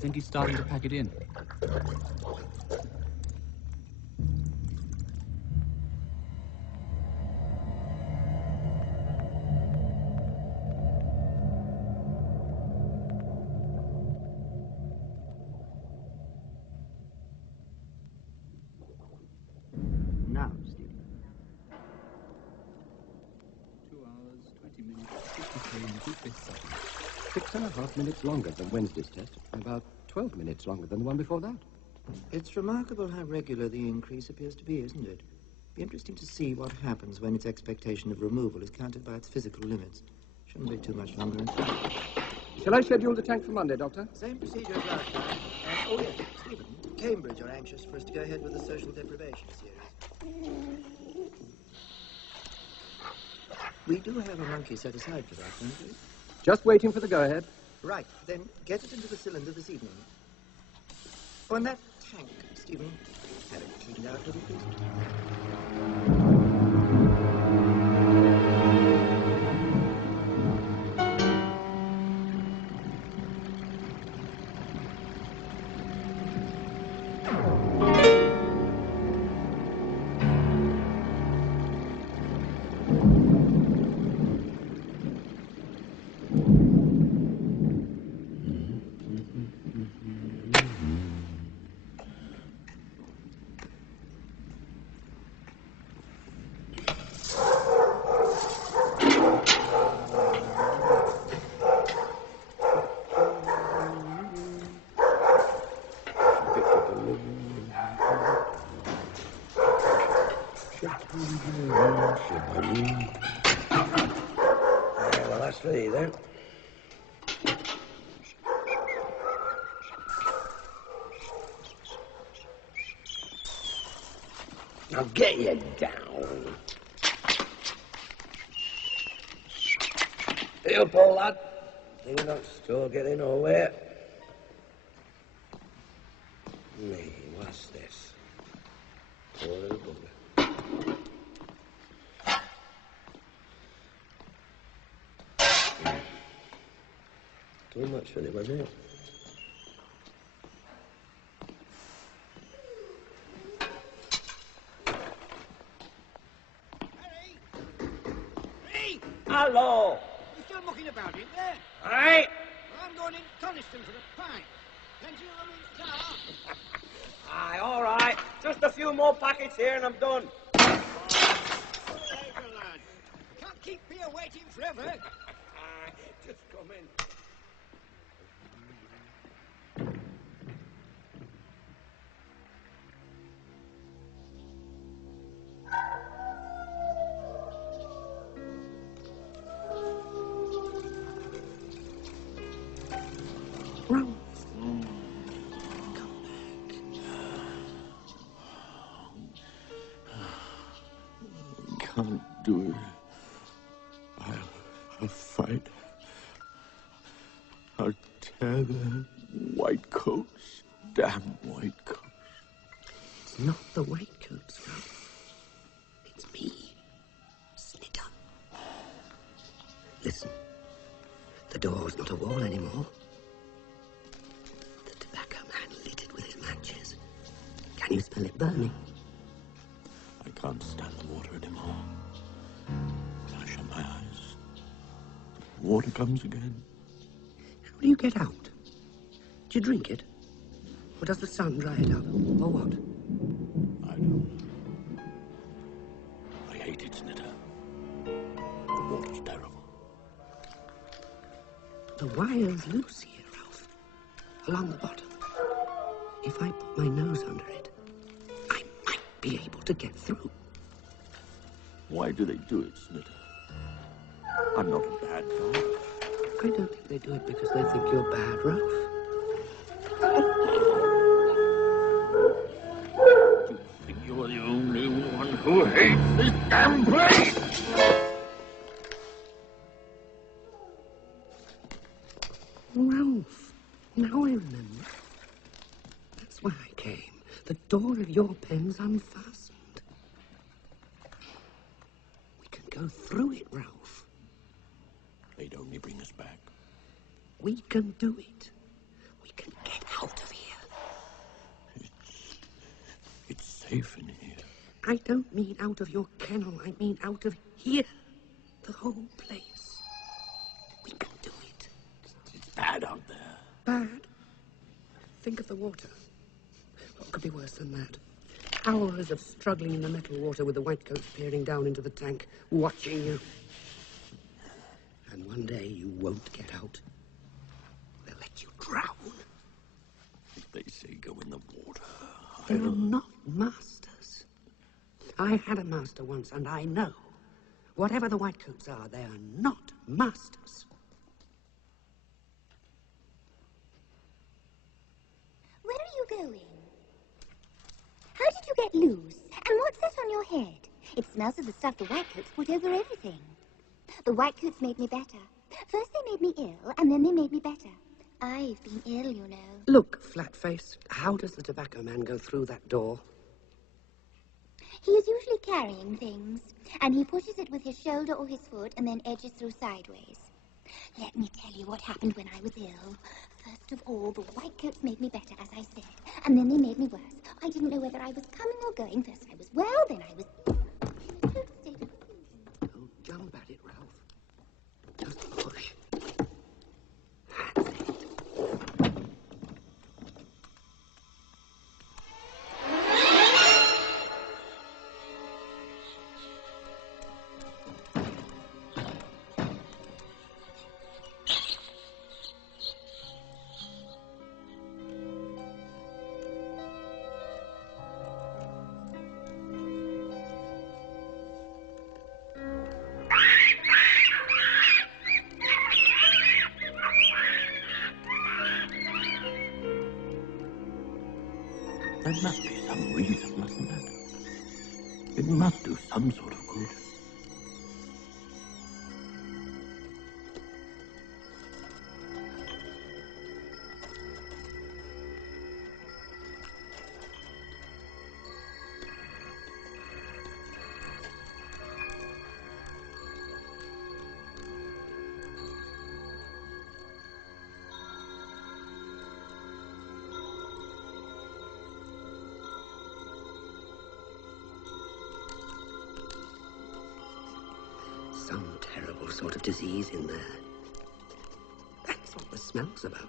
think he's starting to pack it in. Now, Stephen. 2 hours, 20 minutes, 53 and 2/5 seconds. 6.5 minutes longer than Wednesday's test, and about 12 minutes longer than the one before that. It's remarkable how regular the increase appears to be, isn't it? Be interesting to see what happens when its expectation of removal is countered by its physical limits. Shouldn't be too much longer, in fact. Shall I schedule the tank for Monday, Doctor? Same procedure as last time. Oh, yes, Stephen. Cambridge are anxious for us to go ahead with the social deprivation series. We do have a monkey set aside for that, don't we? Just waiting for the go-ahead. Right, then get it into the cylinder this evening. Oh, and that tank, Stephen, have it cleaned out, will you please? Well, that's three then. Now get you down. You pull lad. Think you're not still getting nowhere. Me, what's this? Poor little bugger. Too much for it, wasn't it? Hey! Hello! You still mucking about in there? Aye! Well, I'm going in Coniston for the pint. Plenty of room in the car. Aye, all right. Just a few more packets here and I'm done. Labour, lad. Can't keep here waiting forever. Aye, just come in. Ralph. Can't do it. I'll fight. I'll tear the white coats. Damn white coats. It's not the white coats, Ralph. It's me, Snitter. Listen, the door's not a wall anymore. The tobacco man lit it with his matches. Can you smell it burning? I can't stand the water anymore. When I shut my eyes, the water comes again. How do you get out? Do you drink it? Or does the sun dry it up? Or what? I don't know. I hate it, Snitter. The water's terrible. The wire's loose here, Ralph. Along the bottom. If I put my nose under it, I might be able to get through. Why do they do it, Snitter? I'm not a bad guy. I don't think they do it because they think you're bad, Ralph. You think you're the only one who hates this damn place? Ralph, now I remember. That's why I came. The door of your pen's unfastened. We can go through it, Ralph. They'd only bring us back. We can do it. We can get I don't mean out of your kennel. I mean out of here. The whole place. We can do it. It's bad out there. Bad? Think of the water. What could be worse than that? Hours of struggling in the metal water with the whitecoats peering down into the tank, watching you. And one day you won't get out. They'll let you drown. If they say go in the water, They're not masters. I had a master once, and I know. Whatever the whitecoats are, they are not masters. Where are you going? How did you get loose? And what's that on your head? It smells of the stuff the whitecoats put over everything. The whitecoats made me better. First they made me ill, and then they made me better. I've been ill, you know. Look, Flatface, how does the tobacco man go through that door? He is usually carrying things, and he pushes it with his shoulder or his foot and then edges through sideways. Let me tell you what happened when I was ill. First of all, the whitecoats made me better, as I said, and then they made me worse. I didn't know whether I was coming or going. First I was well, then I was in a total state of confusion. Don't jump at it, Ralph. Just push. That's it. There must be some reason, mustn't there? It must do some sort of good. Some terrible sort of disease in there. That's what the smell's about.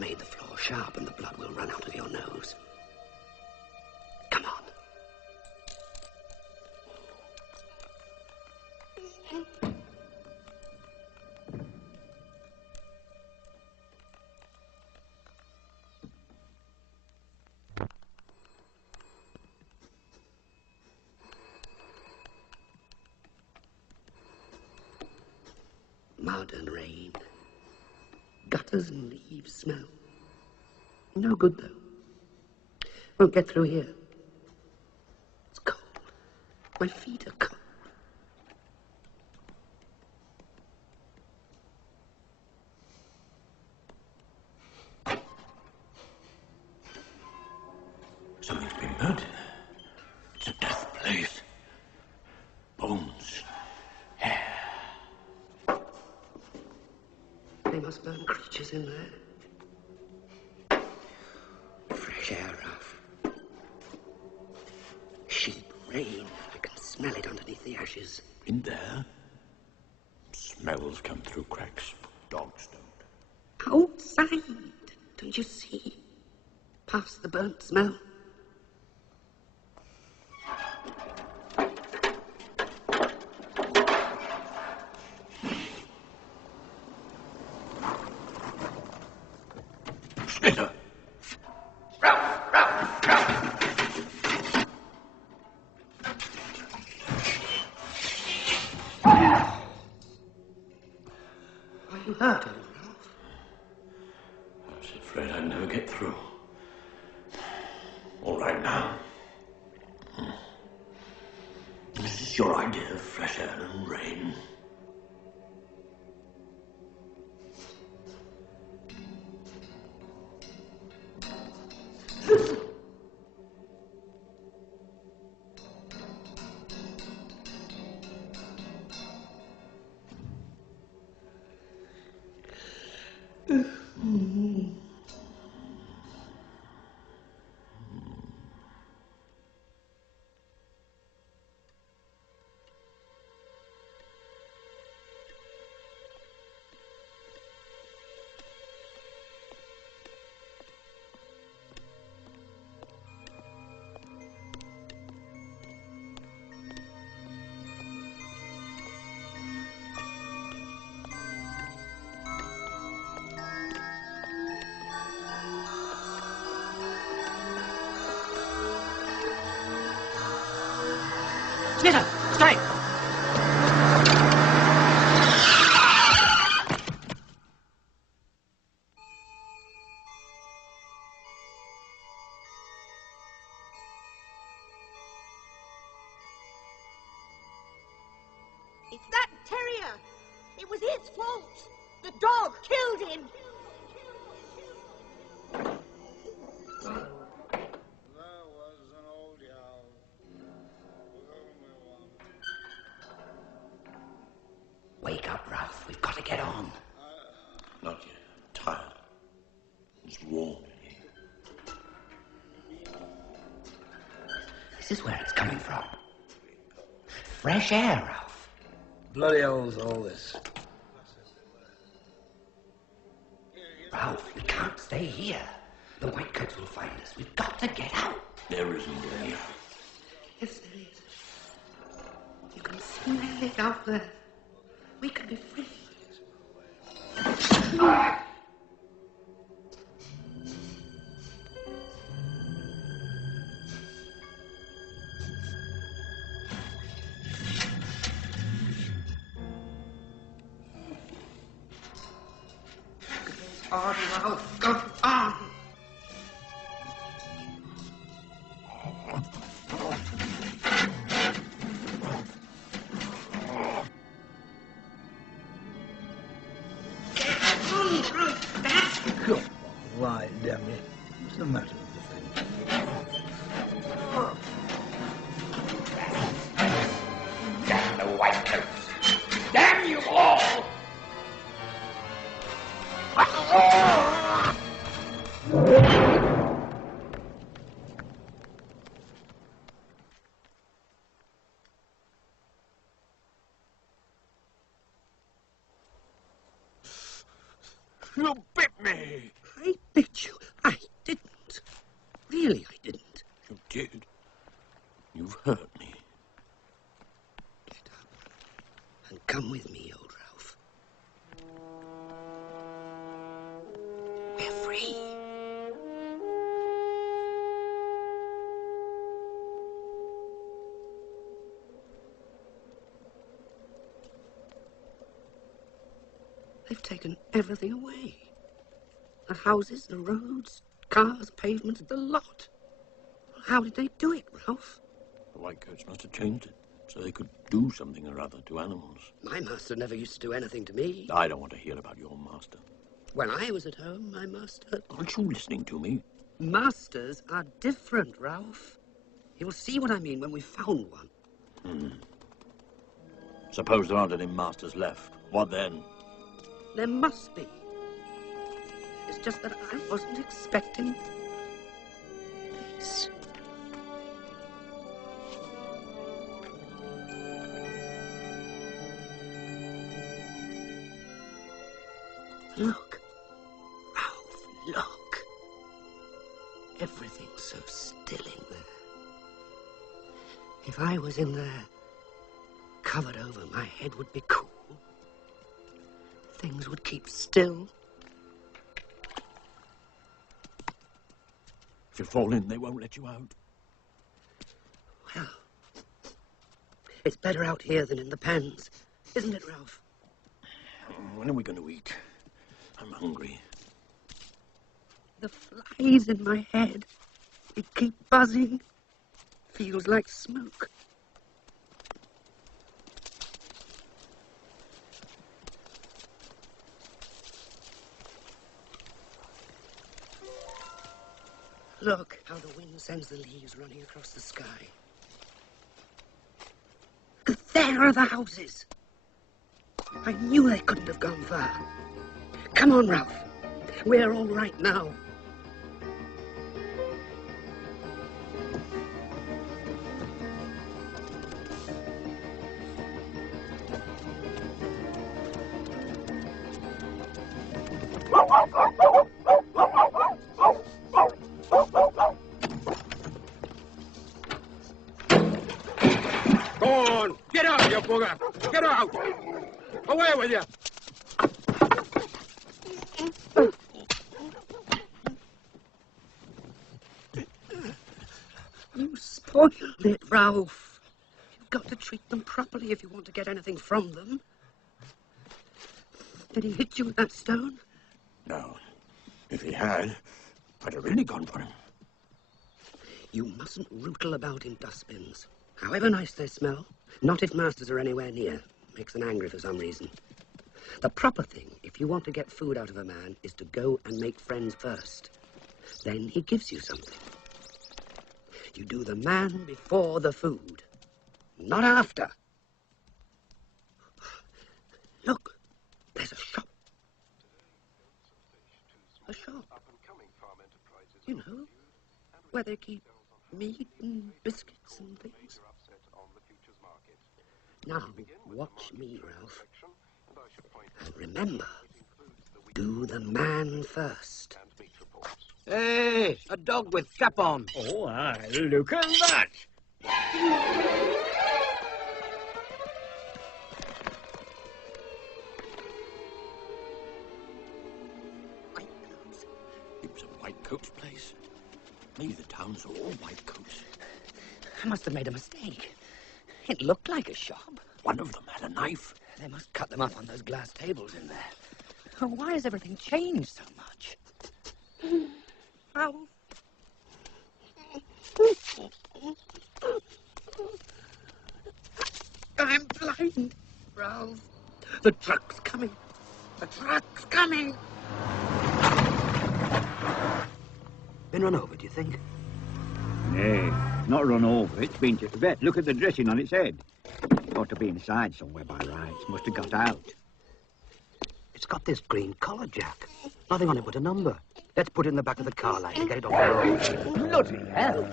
Made the floor sharp and the blood will run out of your nose. Come on. Mud and rain. Gutters and leaves smell. No good, though. Won't get through here. It's cold. My feet are cold. Something's been burnt in there. It's a death place. Bones. Hair. They must burn creatures in there. Fresh air, Ralph. Sheep, rain. I can smell it underneath the ashes. In there? Smells come through cracks. Dogs don't. Outside. Don't you see? Past the burnt smell. Splitter! Are you hurt, Ralph? I was afraid I'd never get through. All right now. This is your idea of fresh air and rain. Skitter, stay! It's that terrier. It was his fault. The dog killed him. There was an old owl with only one. Wake up, Ralph. We've got to get on. Not yet. I'm tired. It's warm in here. This is where it's coming from. Fresh air, Ralph. Bloody hell's all this? Ralph, we can't stay here. The Whitecoats will find us. We've got to get out. There isn't any. Yes, there is. You can smell it out there. We can be free. On, Ralph. Go on. Good. Why, damn it. What's the matter with the thing? Damn the Whitecoats. Damn you all! You bit me! I bit you. I didn't. Really, I didn't. You did. You've hurt me. Get up and come with me, old Ralph. We're free. They've taken everything away. The houses, the roads, cars, pavements, the lot. How did they do it, Ralph? The Whitecoats must have changed it so they could do something or other to animals. My master never used to do anything to me. I don't want to hear about your master. When I was at home, my master... Aren't you listening to me? Masters are different, Ralph. You'll see what I mean when we've found one. Suppose there aren't any masters left. What then? There must be. It's just that I wasn't expecting this. Look, Ralph, look. Everything's so still in there. If I was in there, covered over, my head would be cool. Things would keep still. If you fall in, they won't let you out. Well, it's better out here than in the pens, isn't it, Ralph? When are we going to eat? I'm hungry. The flies in my head, they keep buzzing. Feels like smoke. Look how the wind sends the leaves running across the sky. And there are the houses. I knew they couldn't have gone far. Come on, Ralph. We're all right now. Go on! Get out, you bugger! Get out! Away with you! You spoiled it, Ralph. You got to treat them properly if you want to get anything from them. Did he hit you with that stone? No. If he had, I'd have really gone for him. You mustn't rootle about in dustbins. However nice they smell, not if masters are anywhere near. Makes them angry for some reason. The proper thing, if you want to get food out of a man, is to go and make friends first. Then he gives you something. You do the man before the food, not after. Look, there's a shop. A shop. You know, where they keep meat and biscuits and things. Now, watch me, Ralph. And remember, do the man first. Hey, a dog with cap on. Oh, aye, look at that. Whitecoats. It was a white coat's place. Maybe the town's all white coats. I must have made a mistake. It looked like a shop. One of them had a knife. They must cut them up on those glass tables in there. Oh, why has everything changed so much? Ralph. I'm blind, Ralph. The truck's coming. The truck's coming. Been run over, do you think? Nay, not run over. It's been to the vet. Look at the dressing on its head. Ought to be inside somewhere by rights. Must have got out. It's got this green collar, Jack. Nothing on it but a number. Let's put it in the back of the car light and get it off the road. Bloody hell.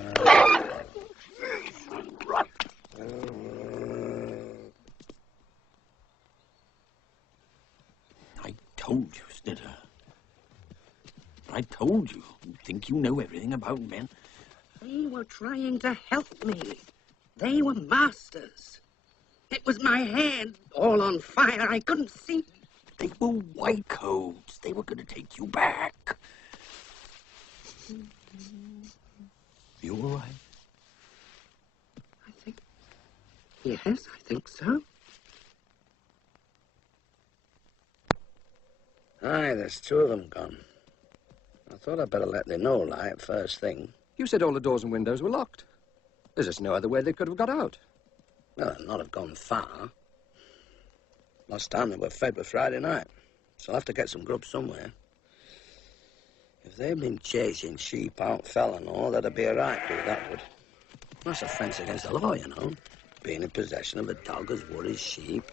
I told you, Snitter. I told you. You think you know everything about men? They were trying to help me. They were masters. It was my head all on fire. I couldn't see. They were white coats. They were going to take you back. You all right? I think... Yes, I think so. Aye, there's two of them gone. I thought I'd better let they know, like, first thing. You said all the doors and windows were locked. There's just no other way they could have got out. Well, they'd not have gone far. Last time they were fed was Friday night, so I'll have to get some grub somewhere. If they'd been chasing sheep out fell and all, that'd be a right to, that would. That's offence against the law, you know. Being in possession of a dog as worries sheep.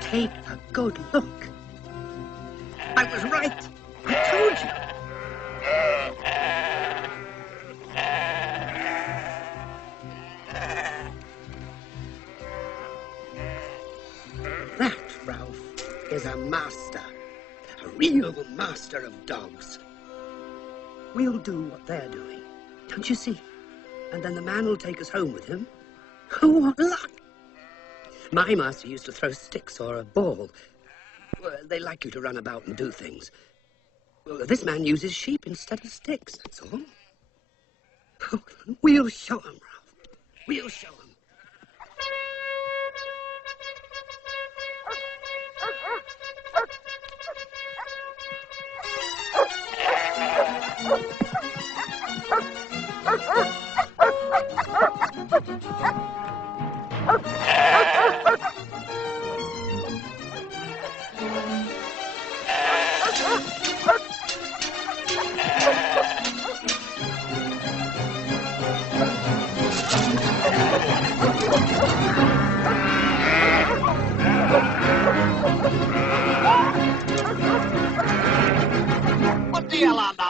Take a good look. I was right. I told you. That, Ralph, is a master. A real master of dogs. We'll do what they're doing. Don't you see? And then the man will take us home with him. Oh, what luck! My master used to throw sticks or a ball. Well, they like you to run about and do things. Well, this man uses sheep instead of sticks, that's all. Oh, we'll show him, Ralph. We'll show him.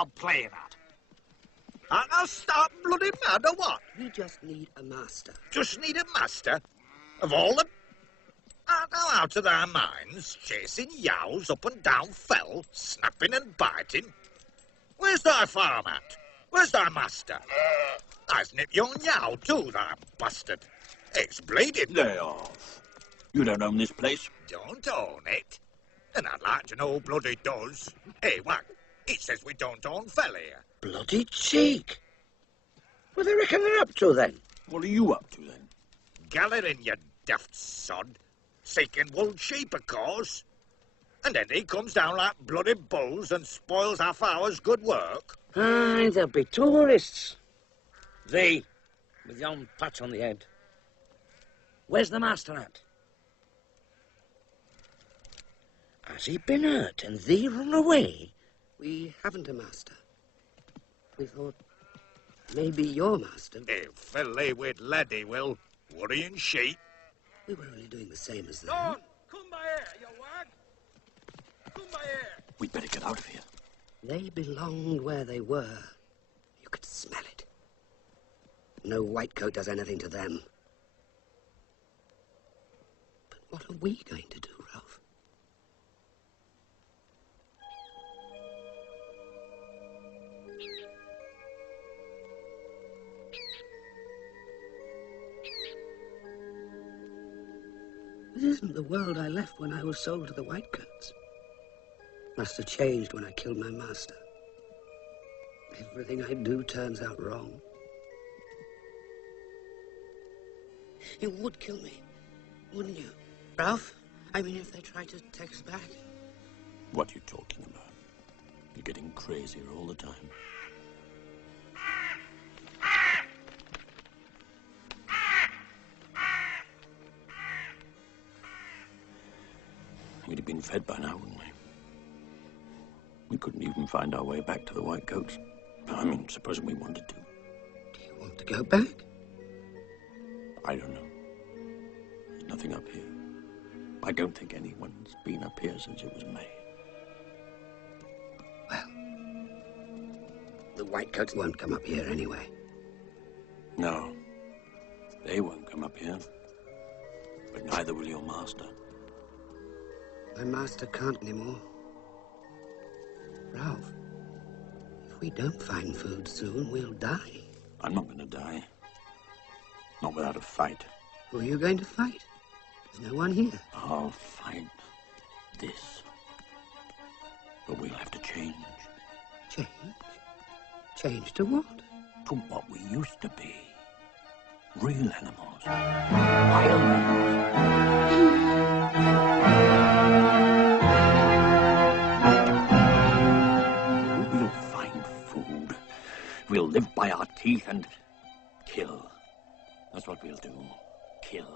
stop playing at? Aren't I start bloody mad or what? We just need a master. Just need a master? Of all the... Aren't thou out of their minds, chasing yows up and down fell, snapping and biting? Where's thy farm at? Where's thy master? Tha's nipped yon yow too, thou bastard. It's bleeding. Lay off. You don't own this place. Don't own it? And I'd like to know bloody does. Hey, Wag, it says we don't own fell here. Bloody cheek. What do they reckon they're up to, then? What are you up to, then? Gallerin, you daft sod. Seeking wool sheep, of course. And then he comes down like bloody bulls and spoils half hour's good work. Aye, there'll be tourists. Thee, with yon patch on the head. Where's the master at? Has he been hurt and thee run away? We haven't a master. We thought maybe your master. He'll fill thee with lead, he will. Worrying sheep. We were only doing the same as them. Don, come by here, you wag. Come by here. We'd better get out of here. They belonged where they were. You could smell it. No white coat does anything to them. But what are we going to do, Ralph? This isn't the world I left when I was sold to the Whitecoats. Must have changed when I killed my master. Everything I do turns out wrong. You would kill me, wouldn't you, Ralph? I mean, if they try to take us back. What are you talking about? You're getting crazier all the time. We'd have been fed by now, wouldn't we? We couldn't even find our way back to the Whitecoats. I mean, supposing we wanted to. Do you want to go back? I don't know. There's nothing up here. I don't think anyone's been up here since it was made. Well, the Whitecoats won't come up here anyway. No, they won't come up here. But neither will your master. My master can't anymore. Ralph, if we don't find food soon, we'll die. I'm not going to die. Not without a fight. Who are you going to fight? There's no one here. I'll fight this. But we'll have to change. Change? Change to what? To what we used to be. Real animals. Wild animals. We'll find food. We'll live by our teeth and kill. That's what we'll do. Kill.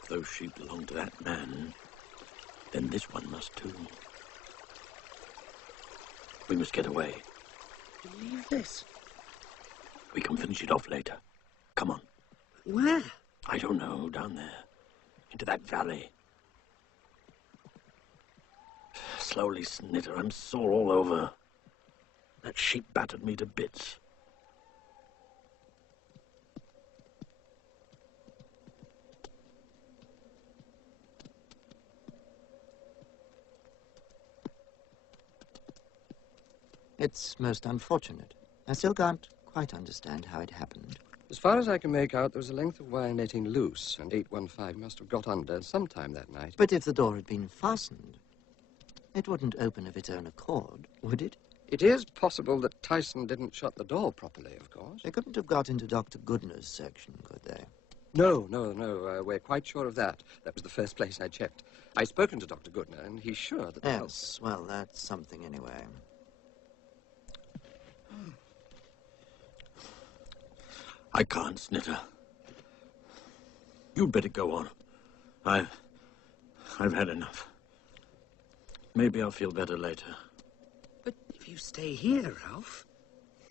If those sheep belong to that man, then this one must too. We must get away. Leave this. We can finish it off later. Come on. Where? I don't know. Down there. Into that valley. Slowly, Snitter. I'm sore all over. That sheep battered me to bits. It's most unfortunate. I still can't quite understand how it happened. As far as I can make out, there was a length of wire netting loose, and 815 must have got under sometime that night. But if the door had been fastened, it wouldn't open of its own accord, would it? It is possible that Tyson didn't shut the door properly, of course. They couldn't have got into Dr. Goodner's section, could they? No. We're quite sure of that. That was the first place I checked. I've spoken to Dr. Goodner, and he's sure that... Yes, well, that's something anyway. I can't, Snitter. You'd better go on. I've had enough. Maybe I'll feel better later. But if you stay here, Ralph,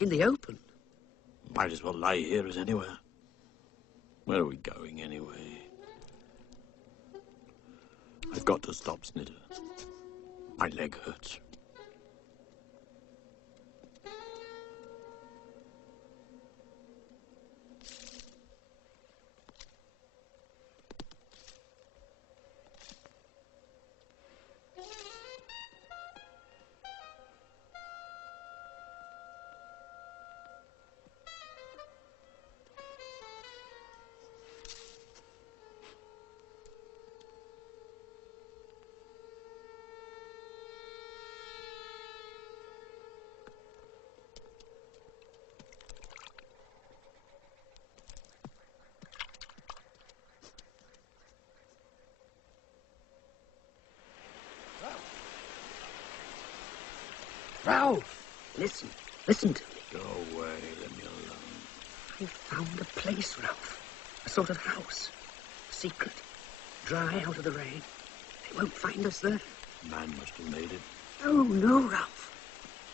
in the open... Might as well lie here as anywhere. Where are we going, anyway? I've got to stop, Snitter. My leg hurts. Ralph, listen. Listen to me. Go away, let me alone. I found a place, Ralph. A sort of house. Secret. Dry out of the rain. They won't find us there. Man must have made it. Oh, no, Ralph.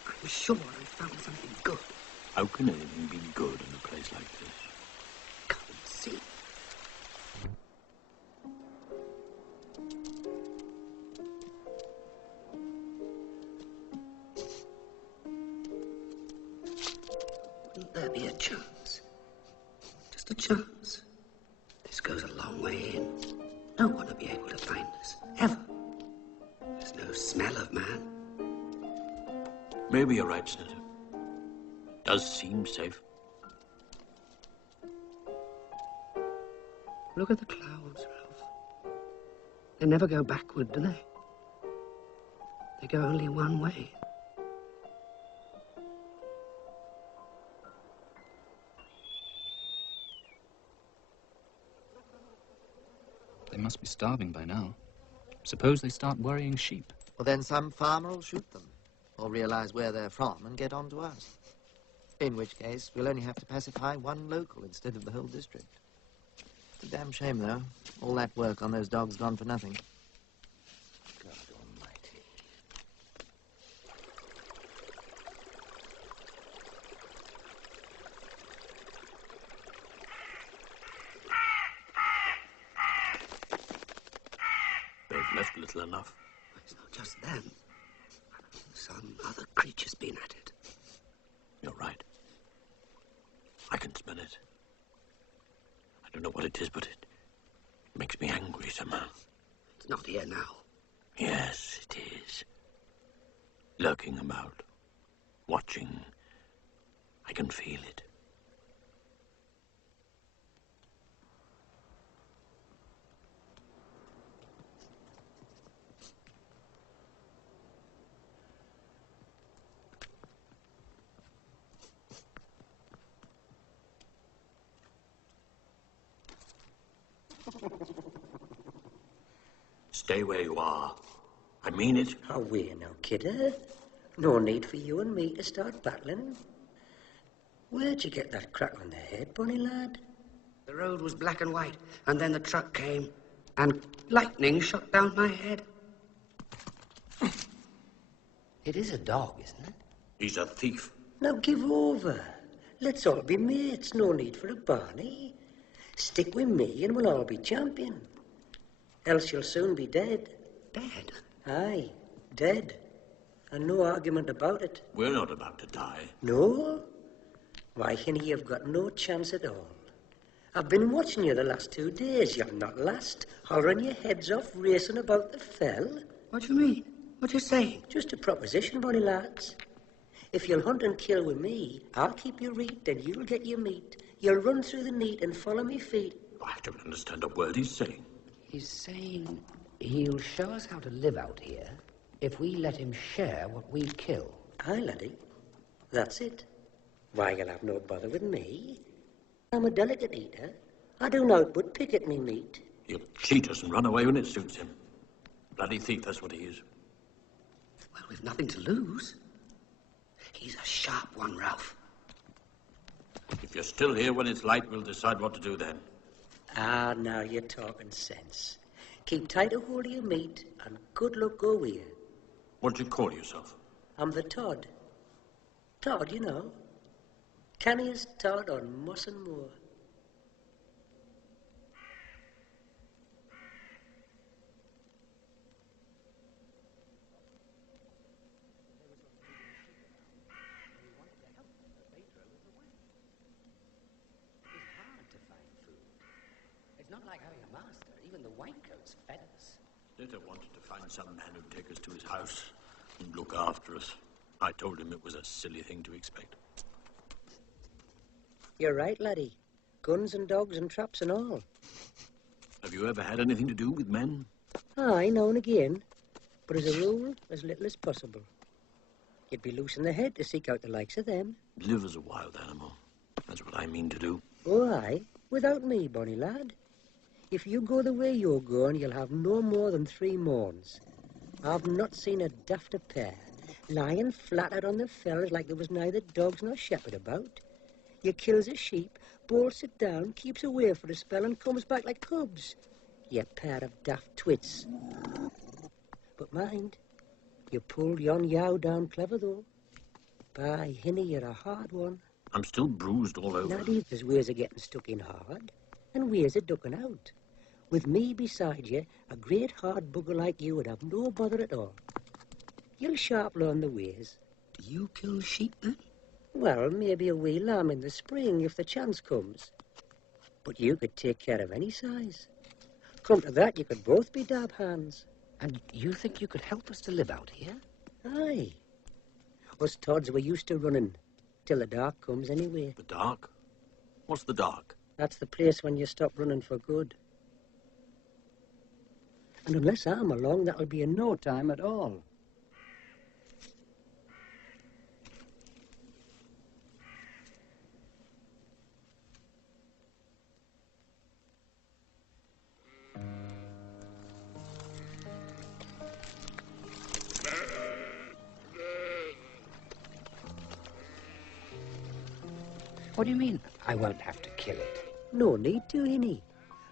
I'm sure I found something good. How can anything be good in a place like this? Come and see. Wouldn't there be a chance? Just a chance. This goes a long way in. No one will be able to find us, ever. There's no smell of man. Maybe you're right, Senator. Does seem safe. Look at the clouds, Ralph. They never go backward, do they? They go only one way. They must be starving by now. Suppose they start worrying sheep. Well, then some farmer will shoot them, or realize where they're from and get on to us. In which case, we'll only have to pacify one local instead of the whole district. It's a damn shame, though. All that work on those dogs gone for nothing. God almighty. They've left little enough. It's not just them. Some other creature's been at it. You're right. I can smell it. I don't know what it is, but it makes me angry somehow. It's not here now. Yes, it is. Lurking about. Watching. I can feel it. Stay where you are. I mean it. Away now, kidder. No need for you and me to start battling. Where'd you get that crack on the head, Bonnie lad? The road was black and white, and then the truck came, and lightning shot down my head. It is a dog, isn't it? He's a thief. Now give over. Let's all be mates. No need for a Barney. Stick with me and we'll all be champion. Else you'll soon be dead. Dead? Aye, dead. And no argument about it. We're not about to die. No? Why, Hinny, you've got no chance at all. I've been watching you the last 2 days. You're not last, hollering your heads off, racing about the fell. What do you mean? What you saying? Just a proposition, Bonnie lads. If you'll hunt and kill with me, I'll keep your reet and you'll get your meat. You'll run through the neat and follow me feet. I don't understand a word he's saying. He's saying he'll show us how to live out here if we let him share what we kill. Aye, laddie. That's it. Why, you'll have no bother with me. I'm a delicate eater. I do naught but pick at me meat. He'll cheat us and run away when it suits him. Bloody thief, that's what he is. Well, we've nothing to lose. He's a sharp one, Ralph. If you're still here when it's light, we'll decide what to do then. Ah, now you're talking sense. Keep tight a hold of your meat, and good luck go with you. What do you call yourself? I'm the Todd. Todd, you know. Canniest Todd on Moss and Moor. It's not like having a master. Even the whitecoats fed us. Snitter wanted to find some man who'd take us to his house and look after us. I told him it was a silly thing to expect. You're right, laddie. Guns and dogs and traps and all. Have you ever had anything to do with men? Aye, now and again. But as a rule, as little as possible. You'd be loose in the head to seek out the likes of them. Live as a wild animal. That's what I mean to do. Oh, aye. Without me, bonny lad. If you go the way you're going, you'll have no more than 3 morns. I've not seen a dafter pair, lying flat out on the fells like there was neither dogs nor shepherd about. You kills a sheep, bolts it down, keeps away for a spell, and comes back like cubs. You pair of daft twits. But mind, you pulled yon yow down clever, though. By hinny, you're a hard one. I'm still bruised all over. Laddie, there's ways of getting stuck in hard, and ways of ducking out. With me beside you, a great hard bugger like you would have no bother at all. You'll sharp learn the ways. Do you kill sheep, then? Well, maybe a wee lamb in the spring if the chance comes. But you could take care of any size. Come to that, you could both be dab hands. And you think you could help us to live out here? Aye. Us Todds were used to running, till the dark comes anyway. The dark? What's the dark? That's the place when you stop running for good. And unless I'm along, that'll be in no time at all. What do you mean, I won't have to kill it? No need to, Hinny.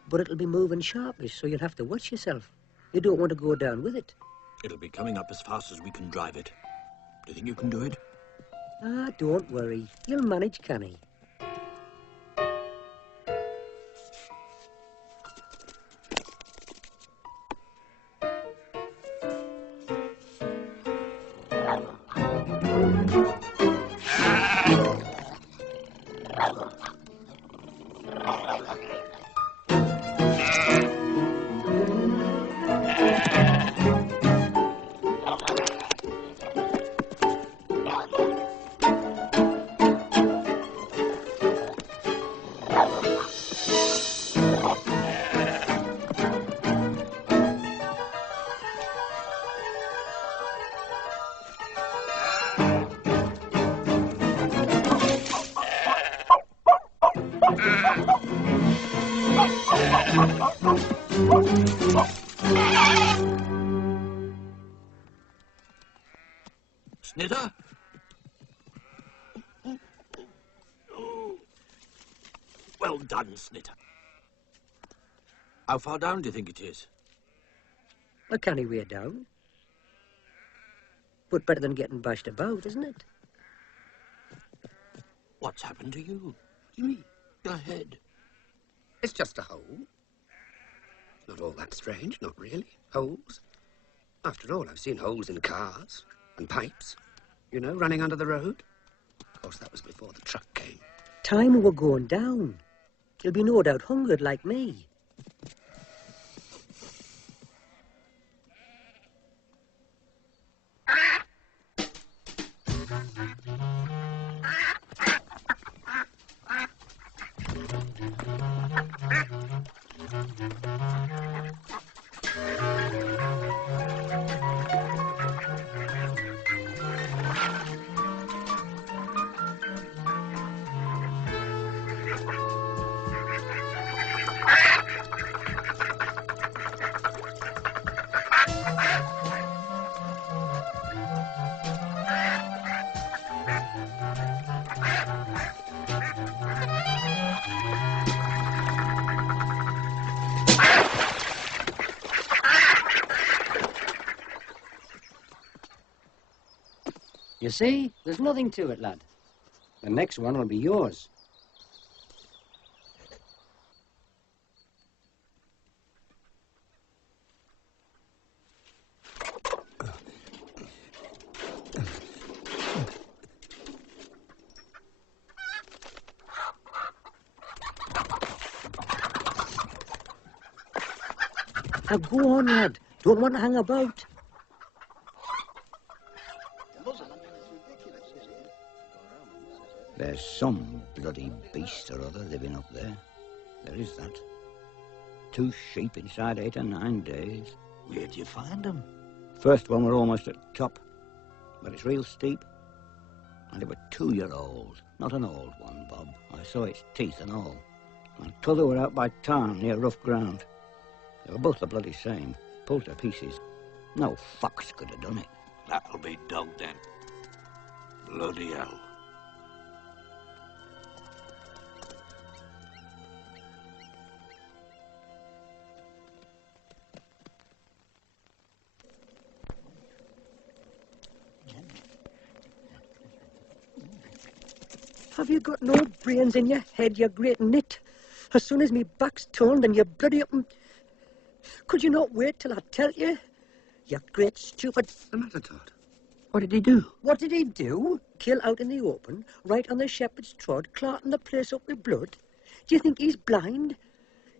But it'll be moving sharpish, so you'll have to watch yourself. You don't want to go down with it. It'll be coming up as fast as we can drive it. Do you think you can do it? Ah, don't worry. You'll manage, canny. Snitter? Well done, Snitter. How far down do you think it is? A canny way down. But better than getting bashed about, isn't it? What's happened to you? What do you mean? Your head. It's just a hole. Not all that strange, not really. Holes. After all, I've seen holes in cars and pipes, you know, running under the road. Of course, that was before the truck came. Time we're going down. You'll be no doubt hungered like me. You see, there's nothing to it, lad. The next one will be yours. Now go on, lad. Don't want to hang about. There's some bloody beast or other living up there. There is that. 2 sheep inside 8 or 9 days. Where'd you find them? First one were almost at the top, but it's real steep. And they were 2-year-old, not an old one, Bob. I saw its teeth and all. And t'other were out by town near rough ground. They were both the bloody same, pulled to pieces. No fox could have done it. That'll be dog then. Bloody hell. Have you got no brains in your head, you great nit? As soon as me back's turned and you're bloody up and... Could you not wait till I tell you? You great stupid... What's the matter, Todd? What did he do? What did he do? Kill out in the open, right on the shepherd's trod, clotting the place up with blood? Do you think he's blind?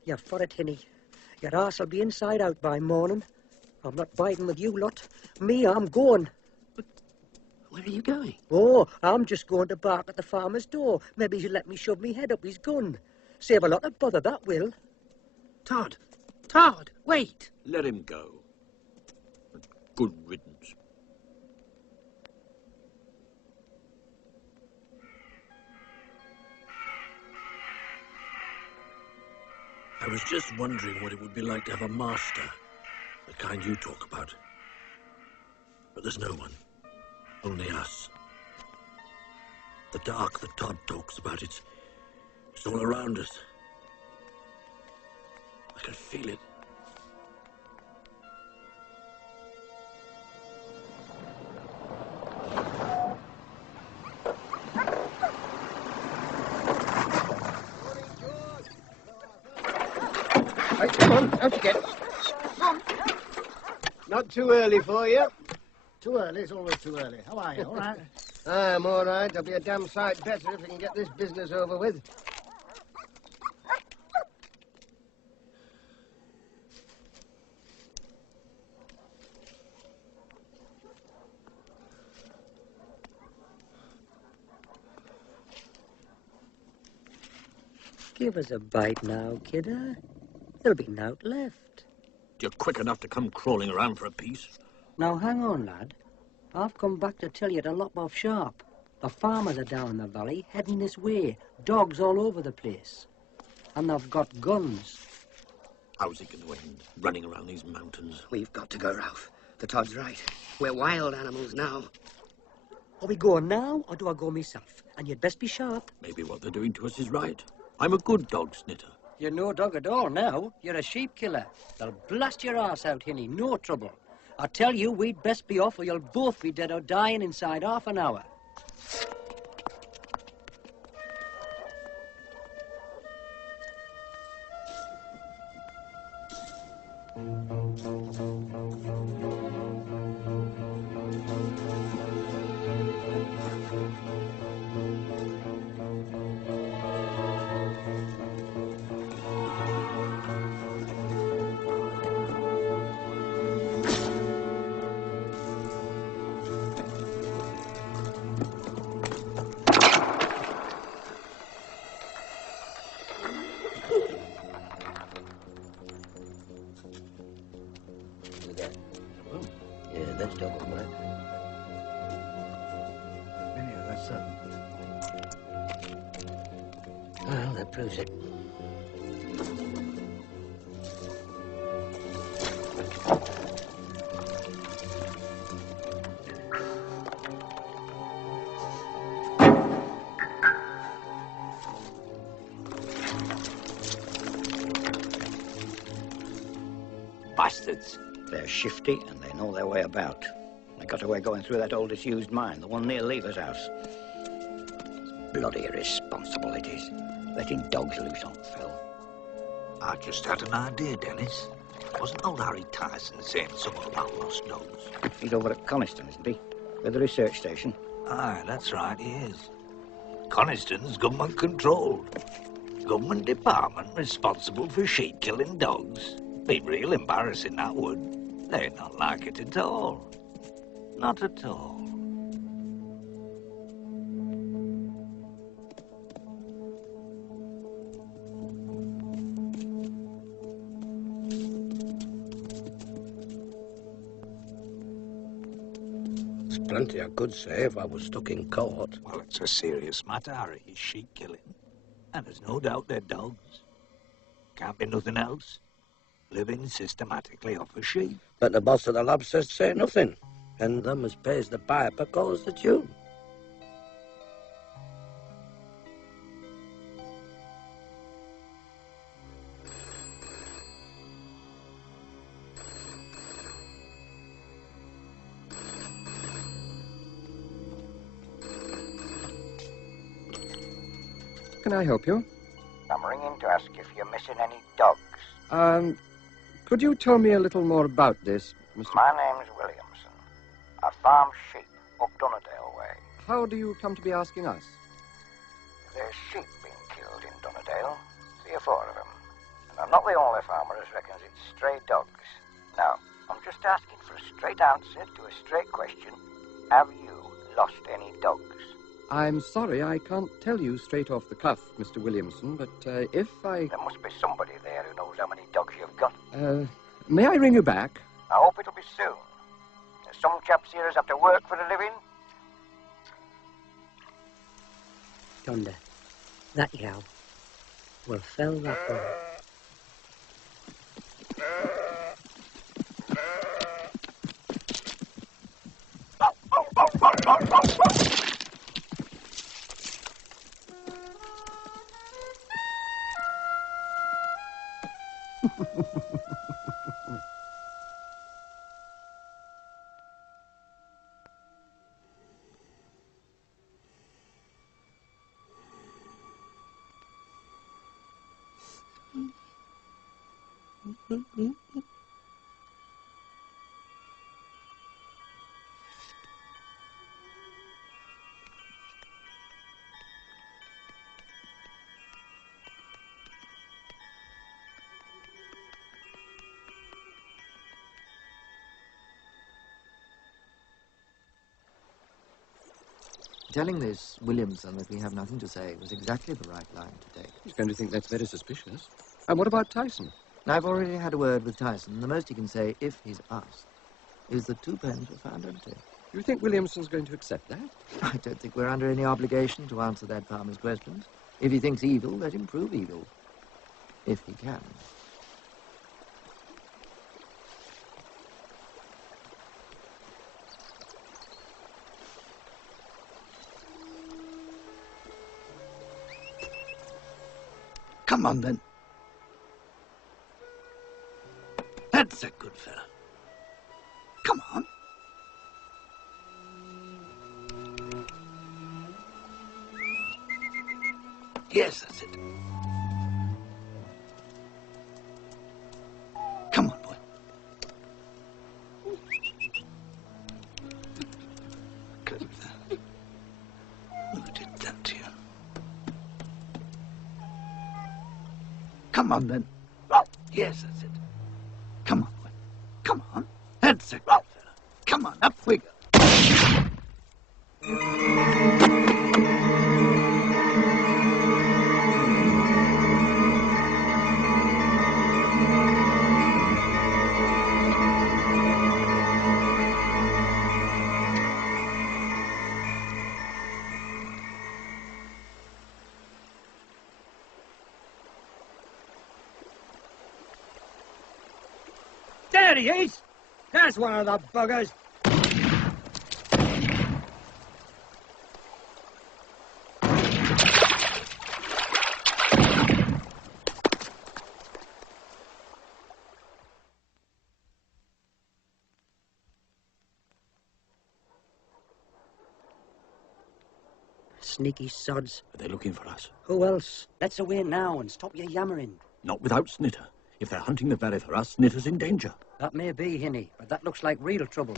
You're for it, Hinny. Your arse'll be inside out by morning. I'm not biding with you lot. Me, I'm going. Where are you going? Oh, I'm just going to bark at the farmer's door. Maybe he'll let me shove me head up his gun. Save a lot of bother, that will. Todd! Todd, wait! Let him go. Good riddance. I was just wondering what it would be like to have a master, the kind you talk about. But there's no one. Only us. The dark that Todd talks about, it's all around us. I can feel it. Hey, come on, out you get. Not too early for you. Too early, it's always too early. How are you, all right? I'm all right. I'll be a damn sight better if we can get this business over with. Give us a bite now, kidder. There'll be naught left. You're quick enough to come crawling around for a piece. Now, hang on, lad. I've come back to tell you to lop off sharp. The farmers are down in the valley, heading this way. Dogs all over the place. And they've got guns. How's it going to end, running around these mountains? We've got to go, Ralph. The Todd's right. We're wild animals now. Are we going now, or do I go myself? And you'd best be sharp. Maybe what they're doing to us is right. I'm a good dog snitter. You're no dog at all now. You're a sheep killer. They'll blast your arse out, Hinny. No trouble. I tell you, we'd best be off or you'll both be dead or dying inside half an hour. That's double black. Yeah, that's so. Well, that proves it. Bastards. They're shifty and they know their way about. I got away going through that old disused mine, the one near Lever's house. It's bloody irresponsible it is, letting dogs loose on Phil. I just had an idea, Dennis. Wasn't old Harry Tyson saying something about lost dogs? He's over at Coniston, isn't he? With the research station. Aye, that's right, he is. Coniston's government-controlled. Government department responsible for sheep-killing dogs. Be real embarrassing, that would. They'd not like it at all. Not at all. There's plenty I could say if I was stuck in court. Well, it's a serious matter, Harry, is sheep-killing. And there's no doubt they're dogs. Can't be nothing else. Living systematically off of sheep. But the boss of the lab says say nothing. And them as pays the piper calls the tune. Can I help you? I'm ringing to ask if you're missing any dogs. Could you tell me a little more about this, Mr. My name's Williamson. I farm sheep up Dunnerdale way. How do you come to be asking us? There's sheep being killed in Dunnerdale, 3 or 4 of them. And I'm not the only farmer as reckons it's stray dogs. Now, I'm just asking for a straight answer to a straight question. Have you lost any dogs? I'm sorry, I can't tell you straight off the cuff, Mr. Williamson, but if I... There must be somebody there who knows how many dogs you've got. May I ring you back? I hope it'll be soon. There's some chaps here as have to work for a living. Yonder, that yow will fell that way. Telling this Williamson that we have nothing to say was exactly the right line to take. He's going to think that's very suspicious. And what about Tyson? I've already had a word with Tyson. The most he can say, if he's asked, is that 2 pens were found empty. You think Williamson's going to accept that? I don't think we're under any obligation to answer that farmer's questions. If he thinks evil, let him prove evil. If he can. Come on, then. That's a good fella. Come on. Yes, that's it. Come on, boy. Good. Who did that to you? Come on, then. Yes, that's it. Come on, boy. Come on. That's a good fella. Come on, up we go. There he is! There's one of the buggers. sneaky sods. Are they looking for us? Who else? Let's away now and stop your yammering. Not without Snitter. If they're hunting the valley for us, Snitter's in danger. That may be, Hinny, but that looks like real trouble.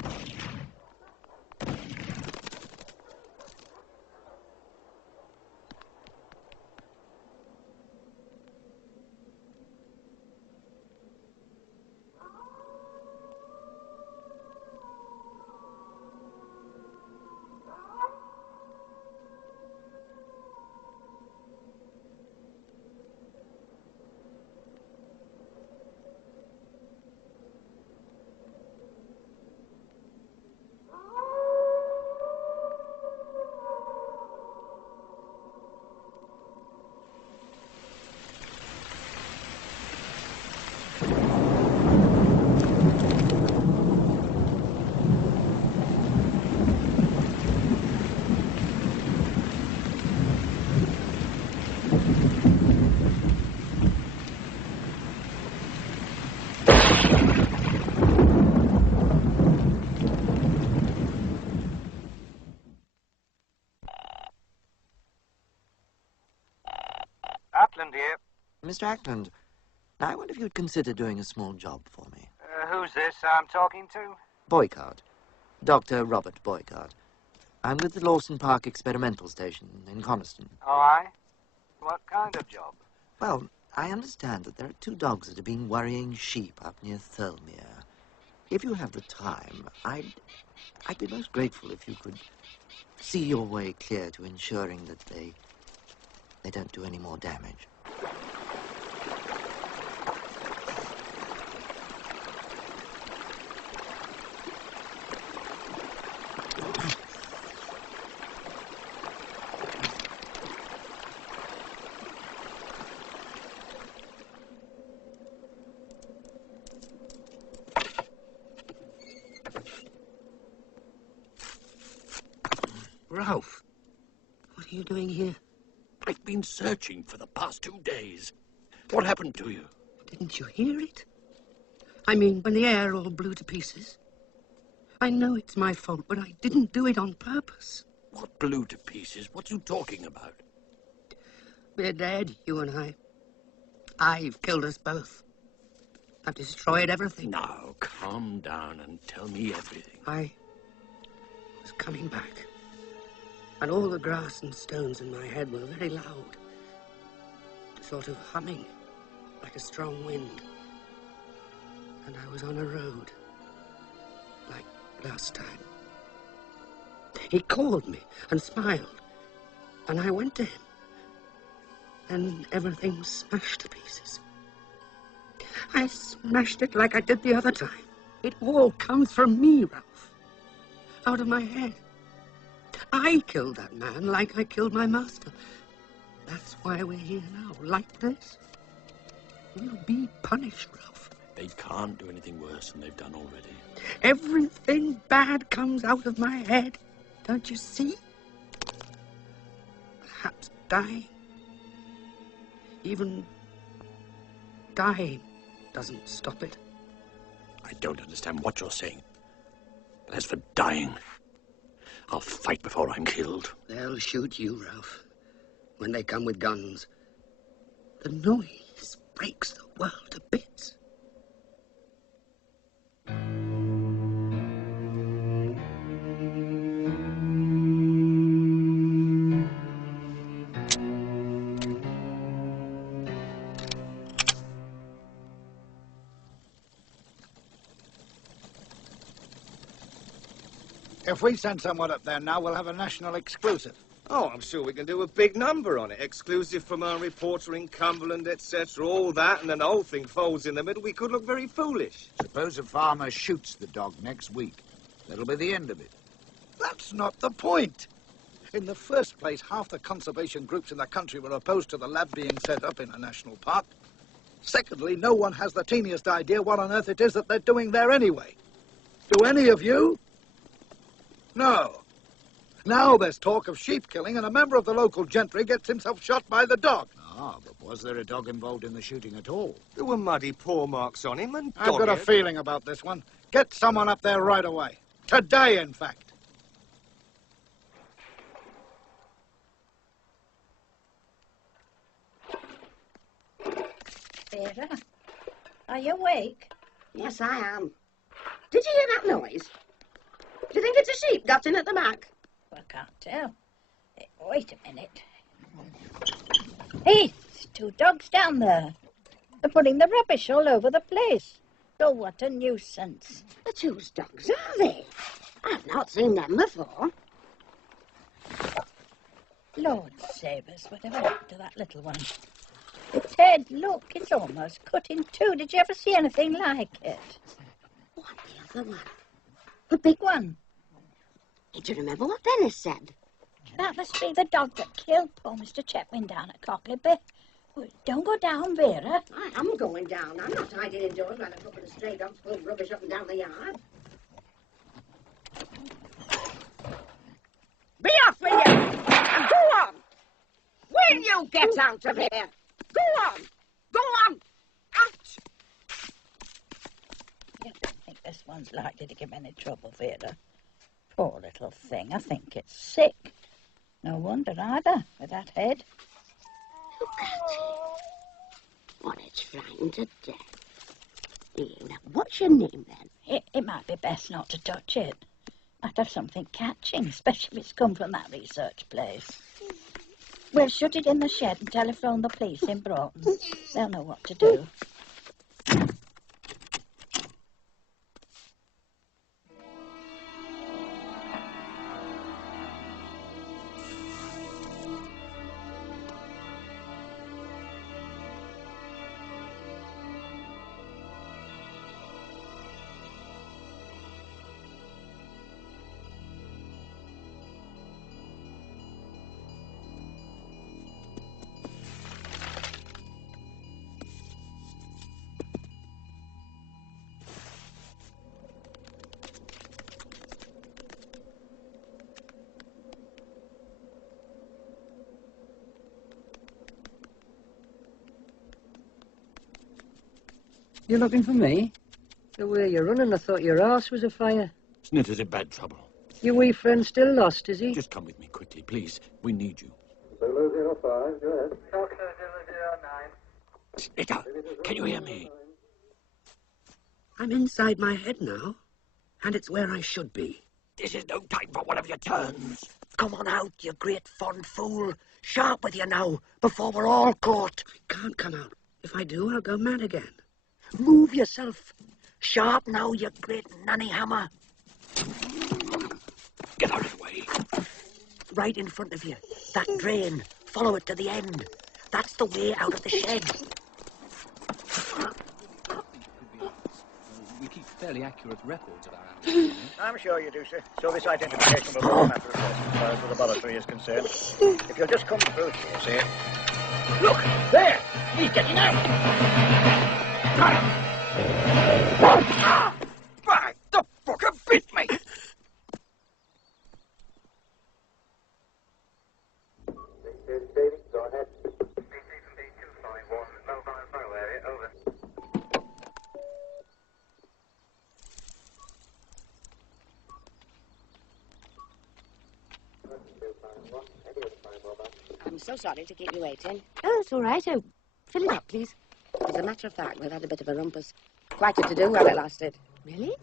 Ackland here. Mr. Ackland, I wonder if you'd consider doing a small job for me. Who's this I'm talking to? Boycott. Dr. Robert Boycott. I'm with the Lawson Park Experimental Station in Coniston. Oh, aye? What kind of job? Well, I understand that there are 2 dogs that have been worrying sheep up near Thirlmere. If you have the time, I'd be most grateful if you could see your way clear to ensuring that they don't do any more damage. Ralph, what are you doing here? I've been searching for the past 2 days. What happened to you? Didn't you hear it? I mean, when the air all blew to pieces. I know it's my fault, but I didn't do it on purpose. What blew to pieces? What you talking about? We're dead, you and I. I've killed us both. I've destroyed everything. Now, calm down and tell me everything. I was coming back, and all the grass and stones in my head were very loud, sort of humming, like a strong wind. And I was on a road, like last time. He called me and smiled, and I went to him. Then everything was smashed to pieces. I smashed it like I did the other time. It all comes from me, Ralph. Out of my head. I killed that man like I killed my master. That's why we're here now, like this. We'll be punished, Ralph. They can't do anything worse than they've done already. Everything bad comes out of my head. Don't you see? Perhaps dying. Even dying doesn't stop it. I don't understand what you're saying. But as for dying, I'll fight before I'm killed. They'll shoot you, Ralph, when they come with guns. The noise breaks the world to bits. If we send someone up there now, we'll have a national exclusive. Oh, I'm sure we can do a big number on it. Exclusive from our reporter in Cumberland, etc., all that, and then the whole thing folds in the middle. We could look very foolish. Suppose a farmer shoots the dog next week. That'll be the end of it. That's not the point. In the first place, half the conservation groups in the country were opposed to the lab being set up in a national park. Secondly, no one has the teeniest idea what on earth it is that they're doing there anyway. Do any of you? No. Now there's talk of sheep killing, and a member of the local gentry gets himself shot by the dog. Ah, but was there a dog involved in the shooting at all? There were muddy paw marks on him and I've got a feeling about this one. Get someone up there right away. Today, in fact. Vera, are you awake? Yes, I am. Did you hear that noise? Do you think it's a sheep got in at the back? Well, I can't tell. Wait a minute. Hey, there's two dogs down there. They're putting the rubbish all over the place. Oh, what a nuisance. But whose dogs are they? I've not seen them before. Lord save us, whatever happened to that little one? Its head, look, it's almost cut in two. Did you ever see anything like it? What, the other one? The big one. Do you remember what Dennis said? That must be the dog that killed poor Mr. Chetwynd down at Cockleby. Well, don't go down, Vera. I am going down. I'm not hiding indoors while a couple of stray dogs pull rubbish up and down the yard. Be off with you! And go on! Will you get out of here? Go on! Go on! Out! I don't think this one's likely to give any trouble, Vera. Poor little thing. I think it's sick. No wonder either, with that head. Look at it. What, it's frightened to death. Here, now, what's your name, then? It might be best not to touch it. Might have something catching, especially if it's come from that research place. We'll shut it in the shed and telephone the police in Broughton. They'll know what to do. You looking for me? The way you're running, I thought your arse was afire. Snitter's in bad trouble. Your wee friend still lost, is he? Just come with me quickly, please. We need you. Zulu 05, go ahead. Doctor 009. Snitter, can you hear me? I'm inside my head now, and it's where I should be. This is no time for one of your turns. Come on out, you great fond fool. Sharp with you now, before we're all caught. I can't come out. If I do, I'll go mad again. Move yourself. Sharp now, you great nanny hammer. Get out of the way. Right in front of you. That drain. Follow it to the end. That's the way out of the shed. We keep fairly accurate records of our animals. I'm sure you do, sir. So this identification will be a matter of course as far as the laboratory is concerned. If you'll just come through here, sir. Look, there. He's getting out. By the fucker bit me! Go ahead. I'm so sorry to keep you waiting. Oh, it's all right. Oh, fill it up, please. As a matter of fact, we've had a bit of a rumpus. Quite a to-do while it lasted. Really?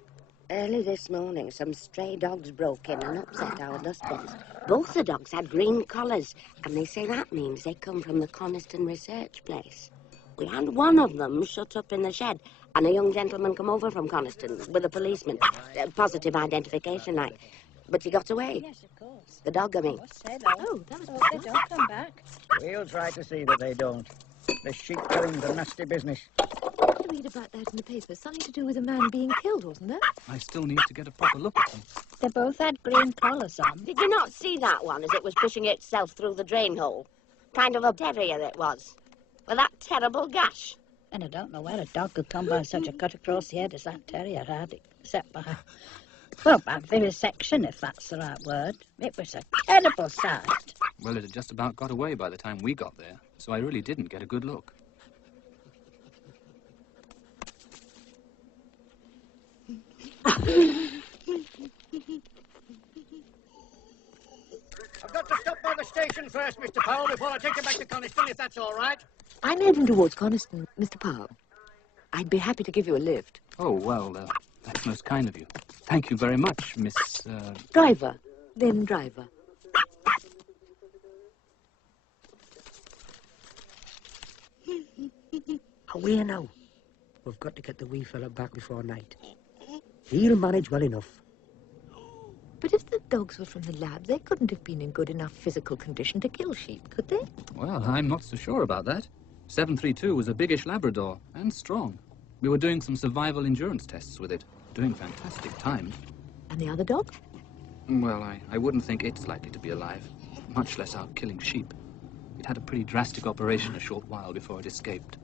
Early this morning, some stray dogs broke in and upset our dustbins. Both the dogs had green collars, and they say that means they come from the Coniston research place. We had one of them shut up in the shed, and a young gentleman come over from Coniston with a policeman. Positive identification, like. But he got away. Yes, of course. The dog, I mean. Oh, that was they don't come back. We'll try to see that they don't. The sheep killing's a nasty business. I did read about that in the paper. Something to do with a man being killed, wasn't there? I still need to get a proper look at them. They both had green collars on. Did you not see that one as it was pushing itself through the drain hole? Kind of a terrier it was. With that terrible gash. And I don't know where a dog could come by such a cut across the head as that terrier had, except by... Well, by vivisection, if that's the right word. It was a terrible sight. Well, it had just about got away by the time we got there, so I really didn't get a good look. I've got to stop by the station first, Mr. Powell, before I take you back to Coniston, if that's all right. I'm heading towards Coniston, Mr. Powell. I'd be happy to give you a lift. Oh, well, that's most kind of you. Thank you very much, Miss... Driver. Then driver. Away now. We've got to get the wee fella back before night. He'll manage well enough. But if the dogs were from the lab, they couldn't have been in good enough physical condition to kill sheep, could they? Well, I'm not so sure about that. 732 was a biggish Labrador, and strong. We were doing some survival endurance tests with it, doing fantastic times. And the other dog? Well, I wouldn't think it's likely to be alive, much less out killing sheep. It had a pretty drastic operation a short while before it escaped.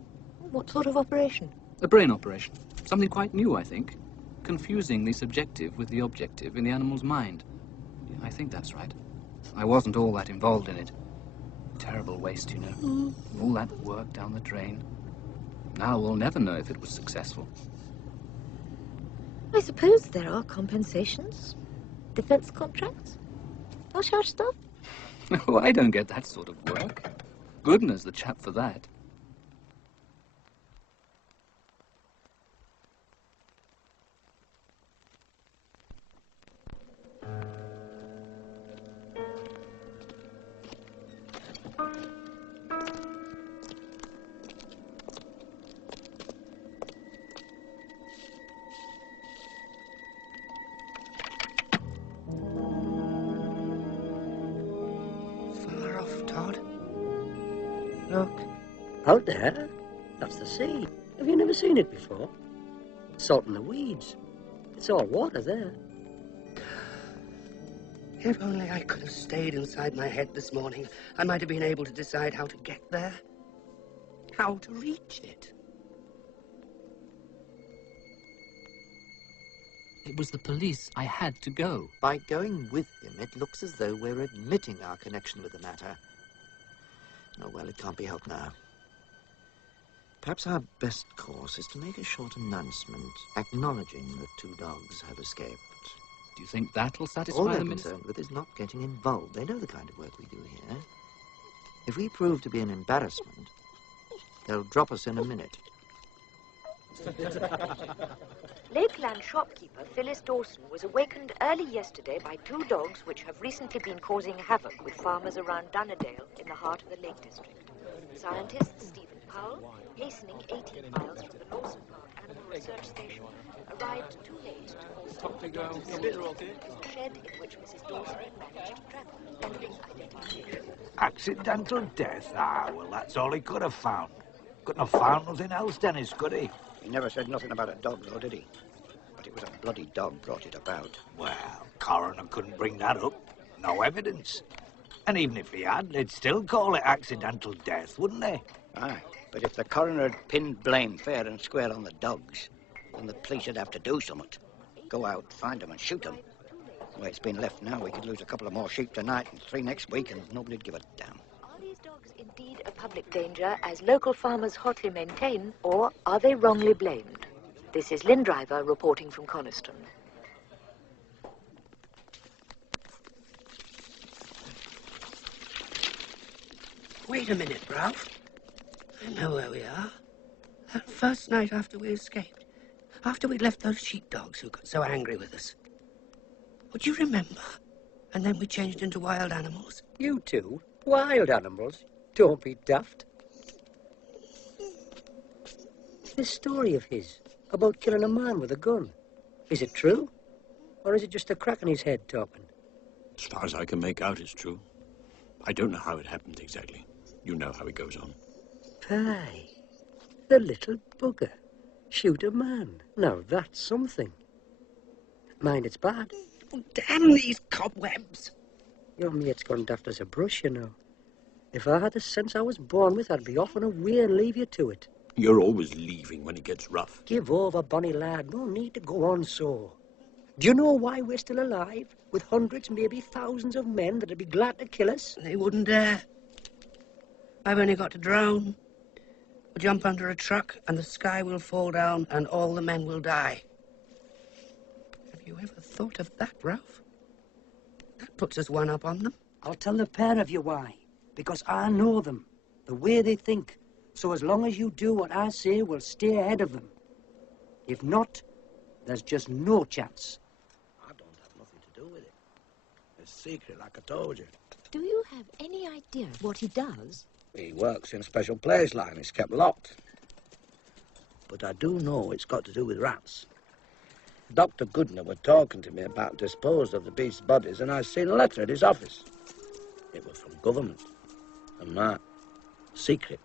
What sort of operation? A brain operation. Something quite new, I think. Confusing the subjective with the objective in the animal's mind. I think that's right. I wasn't all that involved in it. Terrible waste, you know. All that work down the drain. Now we'll never know if it was successful. I suppose there are compensations. Defense contracts. Hush-hush stuff. Oh, I don't get that sort of work. Goodness, the chap for that. Far off, Todd. Look. Out there? That's the sea. Have you never seen it before? Salt in the weeds. It's all water there. If only I could have stayed inside my head this morning, I might have been able to decide how to get there. How to reach it. It was the police. I had to go. By going with him, it looks as though we're admitting our connection with the matter. Oh, well, it can't be helped now. Perhaps our best course is to make a short announcement acknowledging that 2 dogs have escaped. Do you think that'll satisfy All they're them? concerned with is not getting involved. They know the kind of work we do here. If we prove to be an embarrassment, they'll drop us in a minute. Lakeland shopkeeper Phyllis Dawson was awakened early yesterday by 2 dogs which have recently been causing havoc with farmers around Dunnerdale in the heart of the Lake District. Scientist Stephen Powell, hastening 18 miles from the Lawson Park Animal Research Station, arrived too late to cause the dogs to escape. The shed in which Mrs. Dawson had managed to travel, pending identification. Accidental death? Ah, well, that's all he could have found. Couldn't have found nothing else, Dennis, could he? He never said nothing about a dog, though, did he? But it was a bloody dog brought it about. Well, coroner couldn't bring that up. No evidence. And even if he had, they'd still call it accidental death, wouldn't they? Aye, but if the coroner had pinned blame fair and square on the dogs, then the police would have to do something. Go out, find them and shoot them. The way it's been left now, we could lose a couple of more sheep tonight and 3 next week and nobody'd give a damn. Are these dogs indeed a public danger, as local farmers hotly maintain, or are they wrongly blamed? This is Lynn Driver reporting from Coniston. Wait a minute, Ralph. I know where we are. That first night after we escaped. After we'd left those sheepdogs who got so angry with us. Would you remember? And then we changed into wild animals. You two? Wild animals? Don't be daft. This story of his about killing a man with a gun, is it true? Or is it just a crack in his head talking? As far as I can make out, it's true. I don't know how it happened exactly. You know how it goes on. Pie. The little bugger. Shoot a man. Now that's something. Mind it's bad. Oh, damn these cobwebs. Your mate's gone daft as a brush, you know. If I had the sense I was born with, I'd be off and away and leave you to it. You're always leaving when it gets rough. Give over, bonny lad. No need to go on so. Do you know why we're still alive? With hundreds, maybe thousands of men that'd be glad to kill us? They wouldn't dare. I've only got to drown. We'll jump under a truck and the sky will fall down and all the men will die. Have you ever thought of that, Ralph? That puts us one up on them. I'll tell the pair of you why. Because I know them. The way they think. So as long as you do what I say, we'll stay ahead of them. If not, there's just no chance. I don't have nothing to do with it. It's secret, like I told you. Do you have any idea what he does? He works in a special place line. It's kept locked. But I do know it's got to do with rats. Dr. Goodner were talking to me about disposed of the beast's bodies, and I seen a letter at his office. It was from government. And that, secret.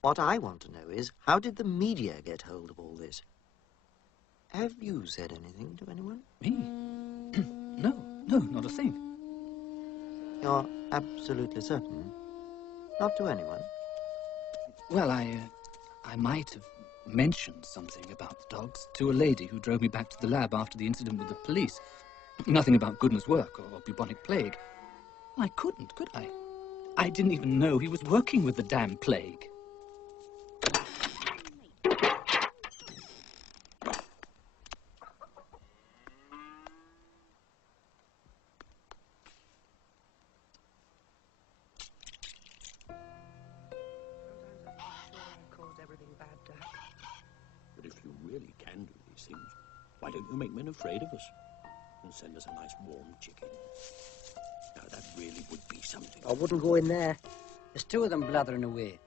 What I want to know is, how did the media get hold of all this? Have you said anything to anyone? Me? No, not a thing. You're absolutely certain? Not to anyone? Well, I might have mentioned something about the dogs to a lady who drove me back to the lab after the incident with the police. Nothing about Goodner's work or bubonic plague. I couldn't, could I? I didn't even know he was working with the damn plague. But if you really can do these things, why don't you make men afraid of us and send us a nice warm chicken? Now, that really would be something. I wouldn't go in there. There's two of them blathering away.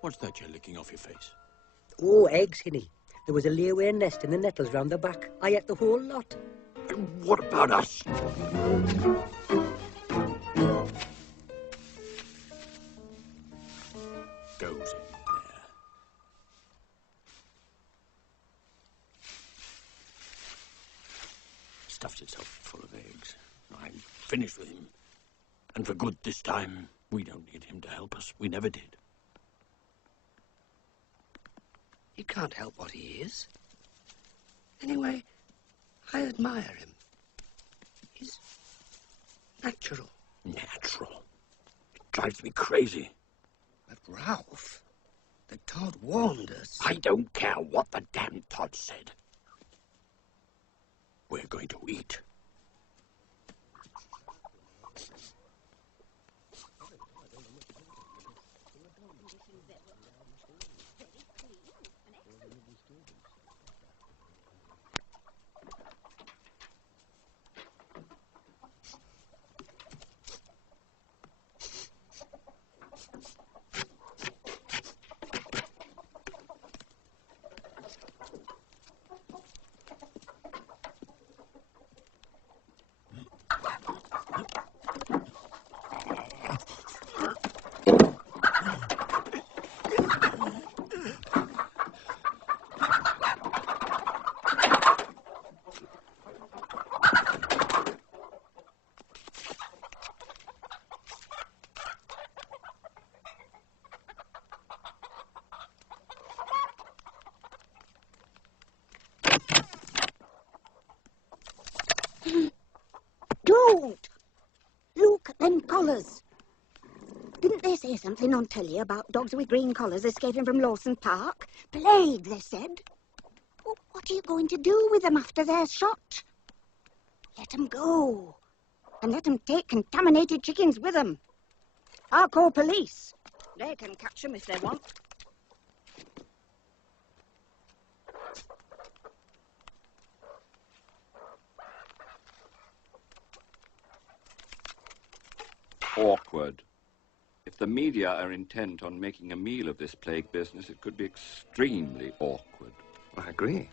What's that you're licking off your face? Oh, eggs, Hinny. There was a layaway nest in the nettles round the back. I ate the whole lot. And what about us? Goes in there. Stuffs itself full of eggs. I'm finished with him. And for good this time. We don't need him to help us. We never did. He can't help what he is. Anyway, I admire him. He's natural. Natural? It drives me crazy. But Ralph, the Todd warned us. I don't care what the damn Todd said. We're going to eat. Don't! Look at them collars. Didn't they say something on telly about dogs with green collars escaping from Lawson Park? Plague, they said. Oh, what are you going to do with them after they're shot? Let them go. And let them take contaminated chickens with them. I'll call police. They can catch them if they want. Awkward. If the media are intent on making a meal of this plague business, it could be extremely awkward. I agree.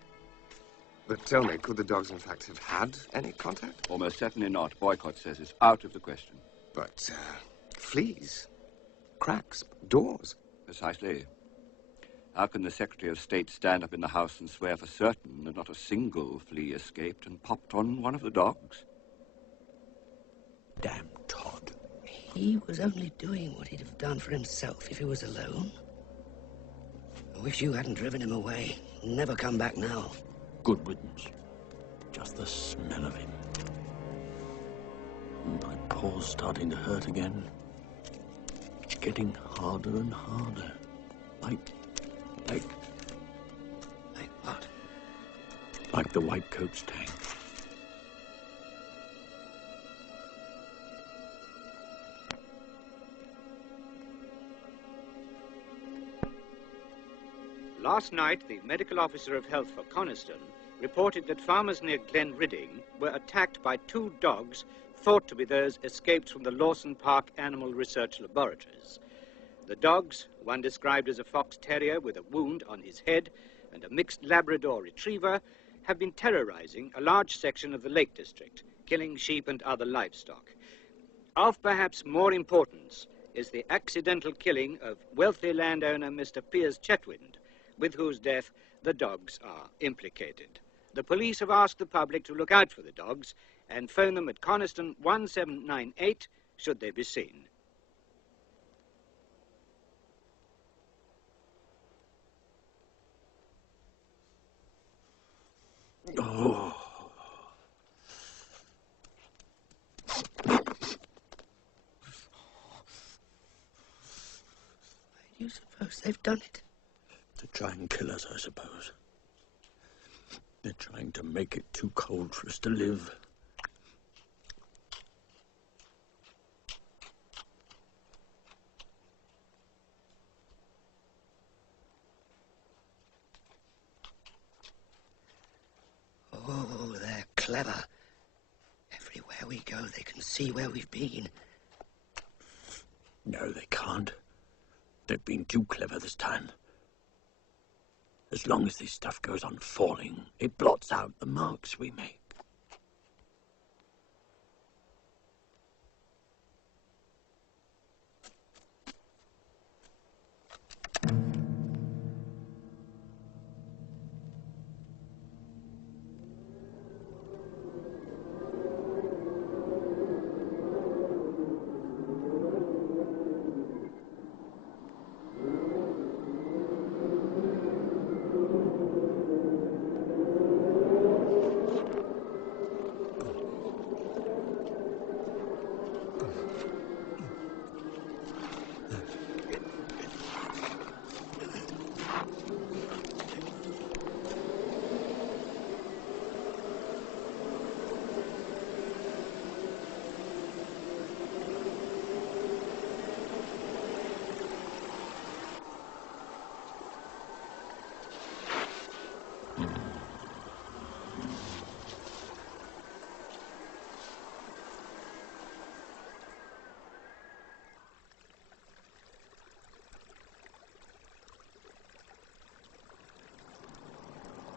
But tell me, could the dogs in fact have had any contact? Almost certainly not. Boycott says it's out of the question. But, fleas, cracks, doors. Precisely. How can the Secretary of State stand up in the House and swear for certain that not a single flea escaped and popped on one of the dogs? Damn Todd. He was only doing what he'd have done for himself if he was alone. I wish you hadn't driven him away. He'll never come back now. Good riddance. Just the smell of him. My paw's starting to hurt again. Getting harder and harder. Like what? Like the white coat's tank. Last night, the medical officer of health for Coniston reported that farmers near Glen Ridding were attacked by 2 dogs thought to be those escaped from the Lawson Park Animal Research Laboratories. The dogs, one described as a fox terrier with a wound on his head and a mixed Labrador retriever, have been terrorizing a large section of the Lake District, killing sheep and other livestock. Of perhaps more importance is the accidental killing of wealthy landowner Mr. Piers Chetwynd, with whose death the dogs are implicated. The police have asked the public to look out for the dogs and phone them at Coniston 1798 should they be seen. Oh. Why do you suppose they've done it? To try and kill us, I suppose. They're trying to make it too cold for us to live. Oh, they're clever. Everywhere we go, they can see where we've been. No, they can't. They've been too clever this time. As long as this stuff goes on falling, it blots out the marks we make.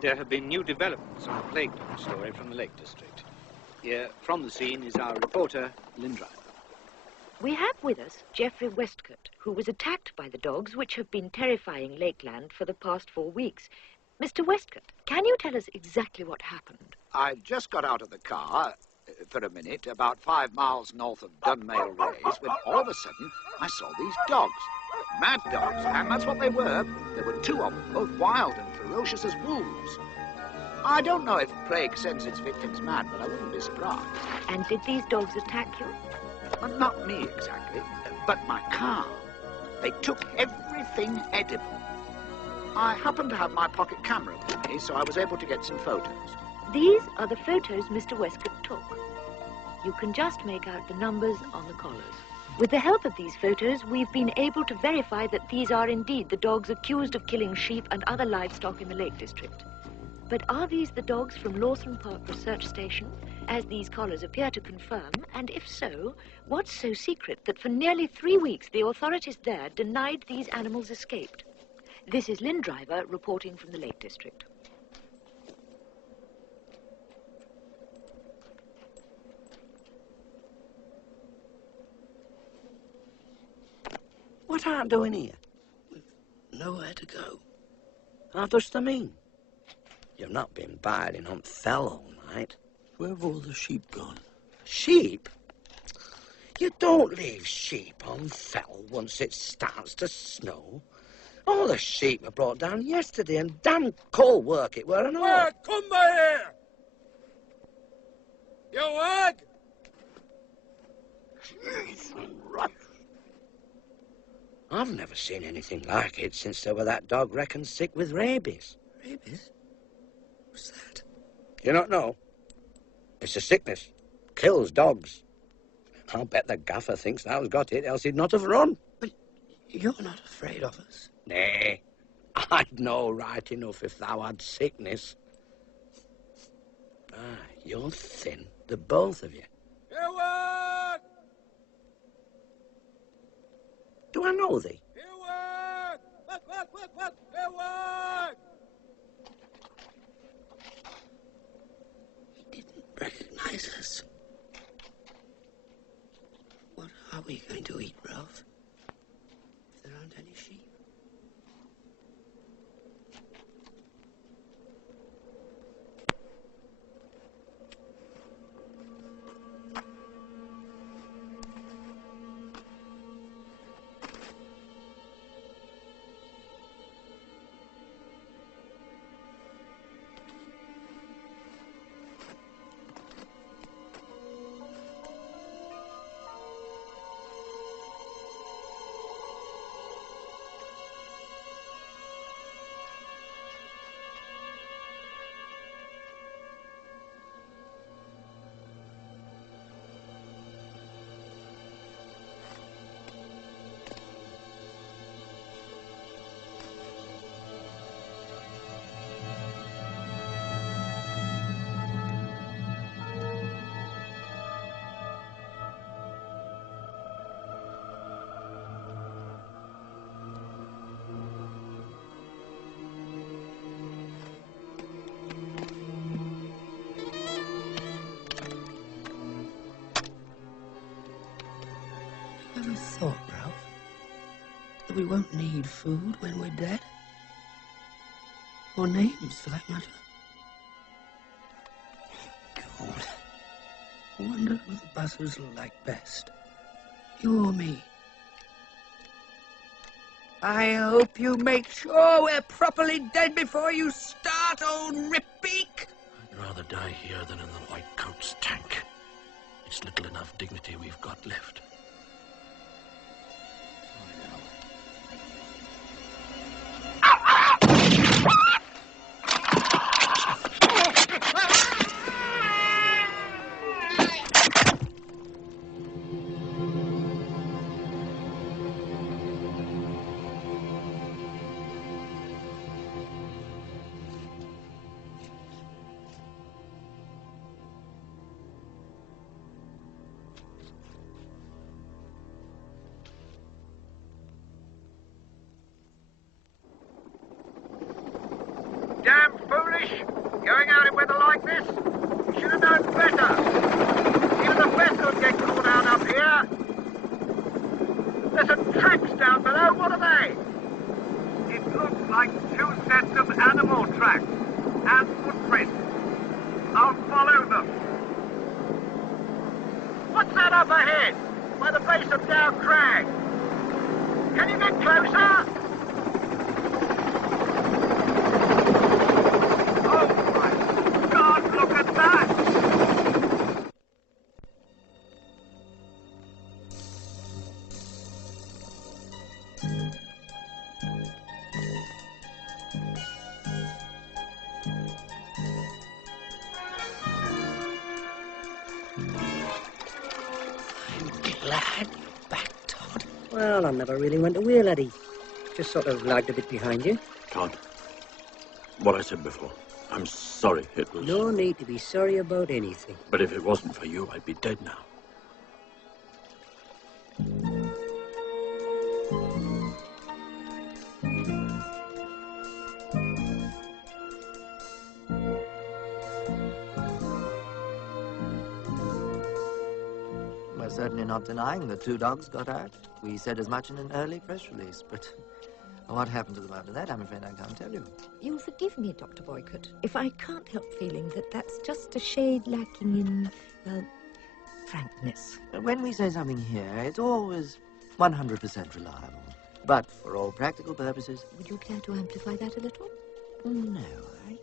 There have been new developments on the plague dog story from the Lake District. Here, from the scene, is our reporter, Lynn Driver. We have with us Geoffrey Westcott, who was attacked by the dogs which have been terrifying Lakeland for the past 4 weeks. Mr. Westcott, can you tell us exactly what happened? I just got out of the car for a minute, about 5 miles north of Dunmail Race, when all of a sudden I saw these dogs. Mad dogs, and that's what they were. There were 2 of them, both wild and ferocious as wolves. I don't know if plague sends its victims mad, but I wouldn't be surprised. And did these dogs attack you? Well, not me exactly, but my car. They took everything edible. I happened to have my pocket camera with me, so I was able to get some photos. These are the photos Mr. Westcott took. You can just make out the numbers on the collars. With the help of these photos, we've been able to verify that these are indeed the dogs accused of killing sheep and other livestock in the Lake District. But are these the dogs from Lawson Park Research Station, as these collars appear to confirm? And if so, what's so secret that for nearly 3 weeks the authorities there denied these animals escaped? This is Lynn Driver reporting from the Lake District. What art doing here? Nowhere to go. How does that mean? You've not been biding on Fell all night. Where have all the sheep gone? Sheep? You don't leave sheep on Fell once it starts to snow. All the sheep were brought down yesterday, and damn cold work it were and all. Wag, come by here! You wag! Jesus Christ. I've never seen anything like it since there were that dog reckoned sick with rabies. Rabies? What's that? You don't know? It's a sickness. Kills dogs. I'll bet the gaffer thinks thou's got it, else he'd not have run. But you're not afraid of us? Nay, I'd know right enough if thou had sickness. Ah, you're thin, the both of you. Ewan! Do I know thee? Ewan! What? Ewan! He didn't recognize us. What are we going to eat, Ralph? If there aren't any sheep. Ever thought, Ralph, that we won't need food when we're dead? Or names, for that matter? God, I wonder who the buzzers will like best. You or me? I hope you make sure we're properly dead before you start, old Ripbeak. I'd rather die here than in the White Coat's tank. It's little enough dignity we've got left. Damn foolish! Going out in weather like this? You should have known better. Even the best would get caught out up here. There's some tracks down below. What are they? It looks like 2 sets of animal tracks and footprints. I'll follow them. What's that up ahead? By the base of Dow Crag. Can you get closer? Oh, my lad, you back Todd. Well, I never really went away, laddie. Just sort of lagged a bit behind you. Todd, what I said before, I'm sorry it was... No need to be sorry about anything. But if it wasn't for you, I'd be dead now. We're certainly not denying that 2 dogs got out. We said as much in an early press release, but what happened to them after that, I'm afraid I can't tell you. You'll forgive me, Dr. Boycott, if I can't help feeling that that's just a shade lacking in, well, frankness. When we say something here, it's always 100% reliable. But for all practical purposes... Would you care to amplify that a little? No, I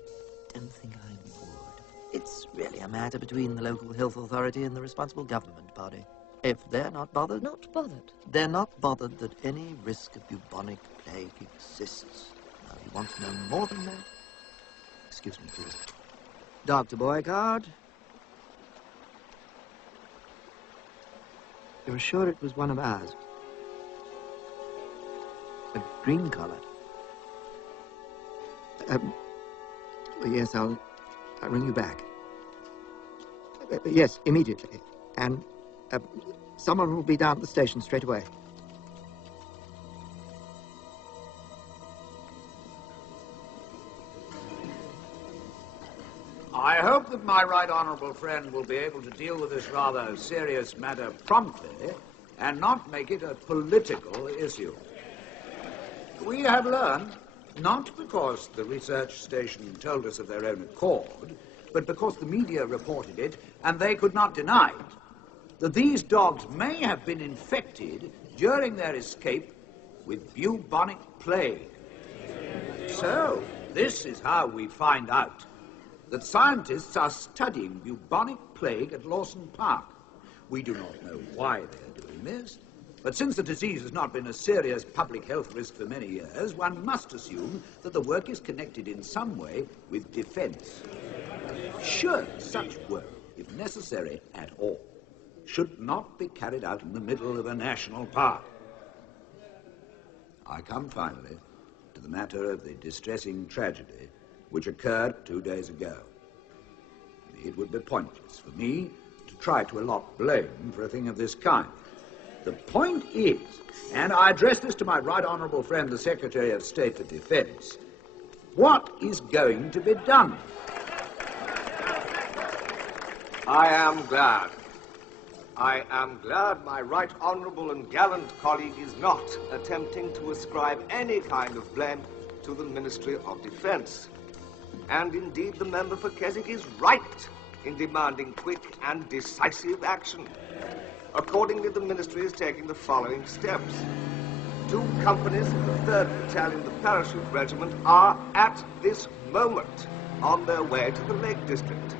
don't think I would. It's really a matter between the local health authority and the responsible government body. If they're not bothered... Not bothered? They're not bothered that any risk of bubonic plague exists. Now, if you want to know more than that... Excuse me, please. Dr. Boycott? You're sure it was one of ours? A green collar? Yes, I'll ring you back. Yes, immediately. And someone will be down at the station straight away. I hope that my right honourable friend will be able to deal with this rather serious matter promptly and not make it a political issue. We have learned, not because the research station told us of their own accord, but because the media reported it and they could not deny it, that these dogs may have been infected during their escape with bubonic plague. So, this is how we find out that scientists are studying bubonic plague at Lawson Park. We do not know why they're doing this, but since the disease has not been a serious public health risk for many years, one must assume that the work is connected in some way with defense. Sure, such work, if necessary at all, should not be carried out in the middle of a national park. I come finally to the matter of the distressing tragedy which occurred 2 days ago. It would be pointless for me to try to allot blame for a thing of this kind. The point is, and I address this to my right honourable friend, the Secretary of State for Defence, what is going to be done? I am glad my right honourable and gallant colleague is not attempting to ascribe any kind of blame to the Ministry of Defence. And indeed, the member for Keswick is right in demanding quick and decisive action. Accordingly, the Ministry is taking the following steps. 2 companies of the 3rd Battalion, the Parachute Regiment, are at this moment on their way to the Lake District.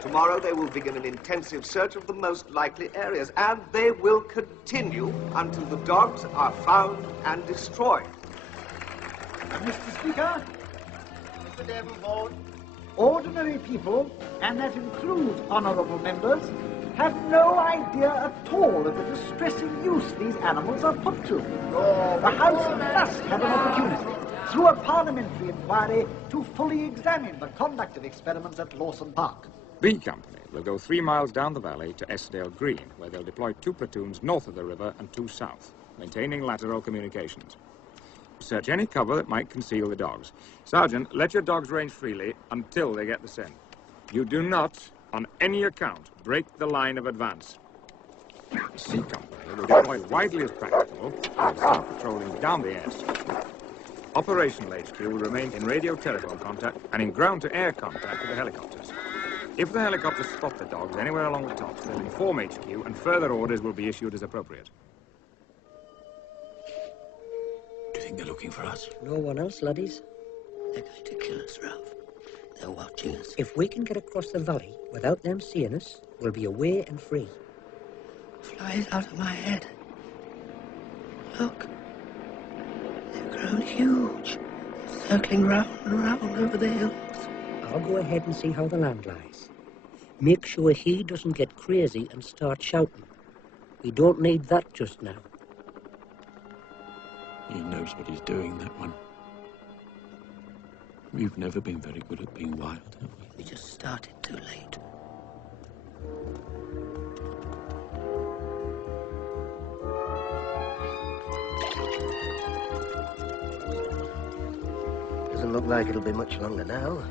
Tomorrow they will begin an intensive search of the most likely areas, and they will continue until the dogs are found and destroyed. Mr. Speaker, Mr. Davenport, ordinary people, and that includes honourable members, have no idea at all of the distressing use these animals are put to. The House must have an opportunity, through a parliamentary inquiry, to fully examine the conduct of experiments at Lawson Park. B Company will go 3 miles down the valley to Esdale Green, where they'll deploy 2 platoons north of the river and 2 south, maintaining lateral communications. Search any cover that might conceal the dogs. Sergeant, let your dogs range freely until they get the scent. You do not, on any account, break the line of advance. C Company will deploy widely as practicable, and start patrolling down the airstrip. Operational HQ will remain in radio-telephone contact and in ground-to-air contact with the helicopters. If the helicopters spot the dogs anywhere along the tops, they'll inform HQ and further orders will be issued as appropriate. Do you think they're looking for us? No one else, laddies. They're going to kill us, Ralph. They're watching us. If we can get across the valley without them seeing us, we'll be away and free. Flies out of my head. Look. They've grown huge, circling round and round over the hills. I'll go ahead and see how the land lies. Make sure he doesn't get crazy and start shouting. We don't need that just now. He knows what he's doing, that one. We've never been very good at being wild, have we? We just started too late. Doesn't look like it'll be much longer now.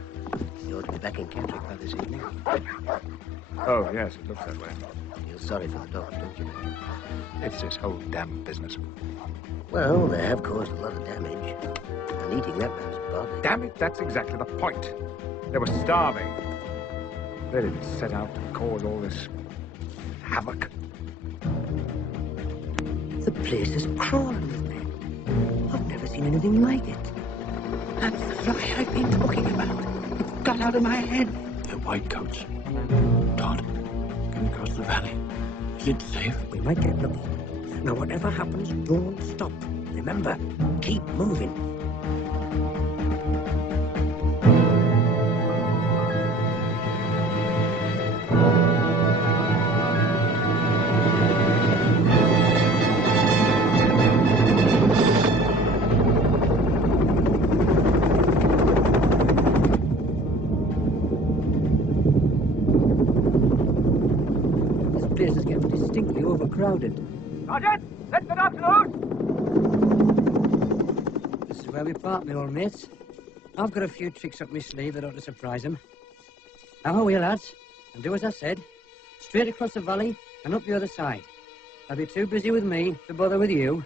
You ought to be back in Kendrick by this evening. Oh, yes, it looks that way. You're sorry for the dogs, don't you? It's this whole damn business. Well, they have caused a lot of damage. And eating that man's body. Damn it, that's exactly the point. They were starving. They didn't set out to cause all this havoc. The place is crawling with men. I've never seen anything like it. That's the fly I've been talking about. It's got out of my head. They're white coats. Todd, can we cross the valley? Is it safe? We might get lucky. Now, whatever happens, don't stop. Remember, keep moving. This place is getting distinctly overcrowded. Sergeant, let the dogs loose! This is where we part, my old mates. I've got a few tricks up my sleeve that ought to surprise them. Now away, lads, and do as I said. Straight across the valley and up the other side. I'll be too busy with me to bother with you.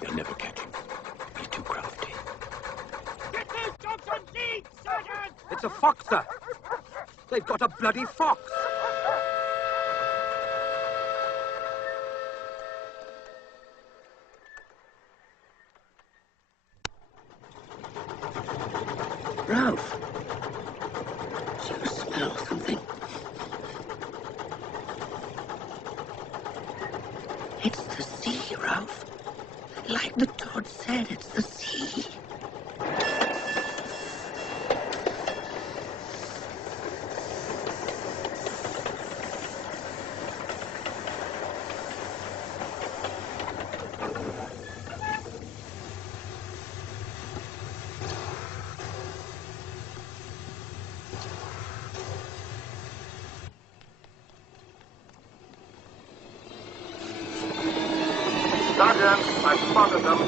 They'll never catch him. He's too crafty. Get those dogs on lead, Sergeant! It's a fox, sir. They've got a bloody fox. Ralph, do you smell something? It's the sea, Ralph. Like the Todd said, it's the sea. Sergeant, I spotted them.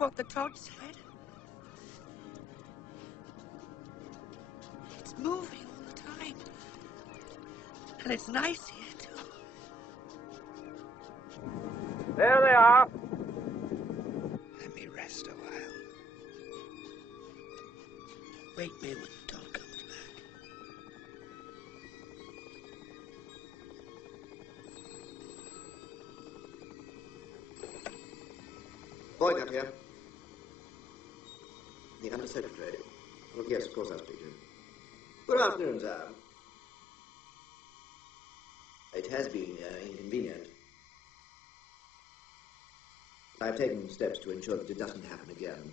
what the torch said. It's moving all the time. And it's nice here, too. There they are. Let me rest a while. Wake me when the dog comes back. Boyd up here. The Undersecretary. Well, yes, of course I'll speak to him. Good afternoon, sir. It has been inconvenient. I've taken steps to ensure that it doesn't happen again.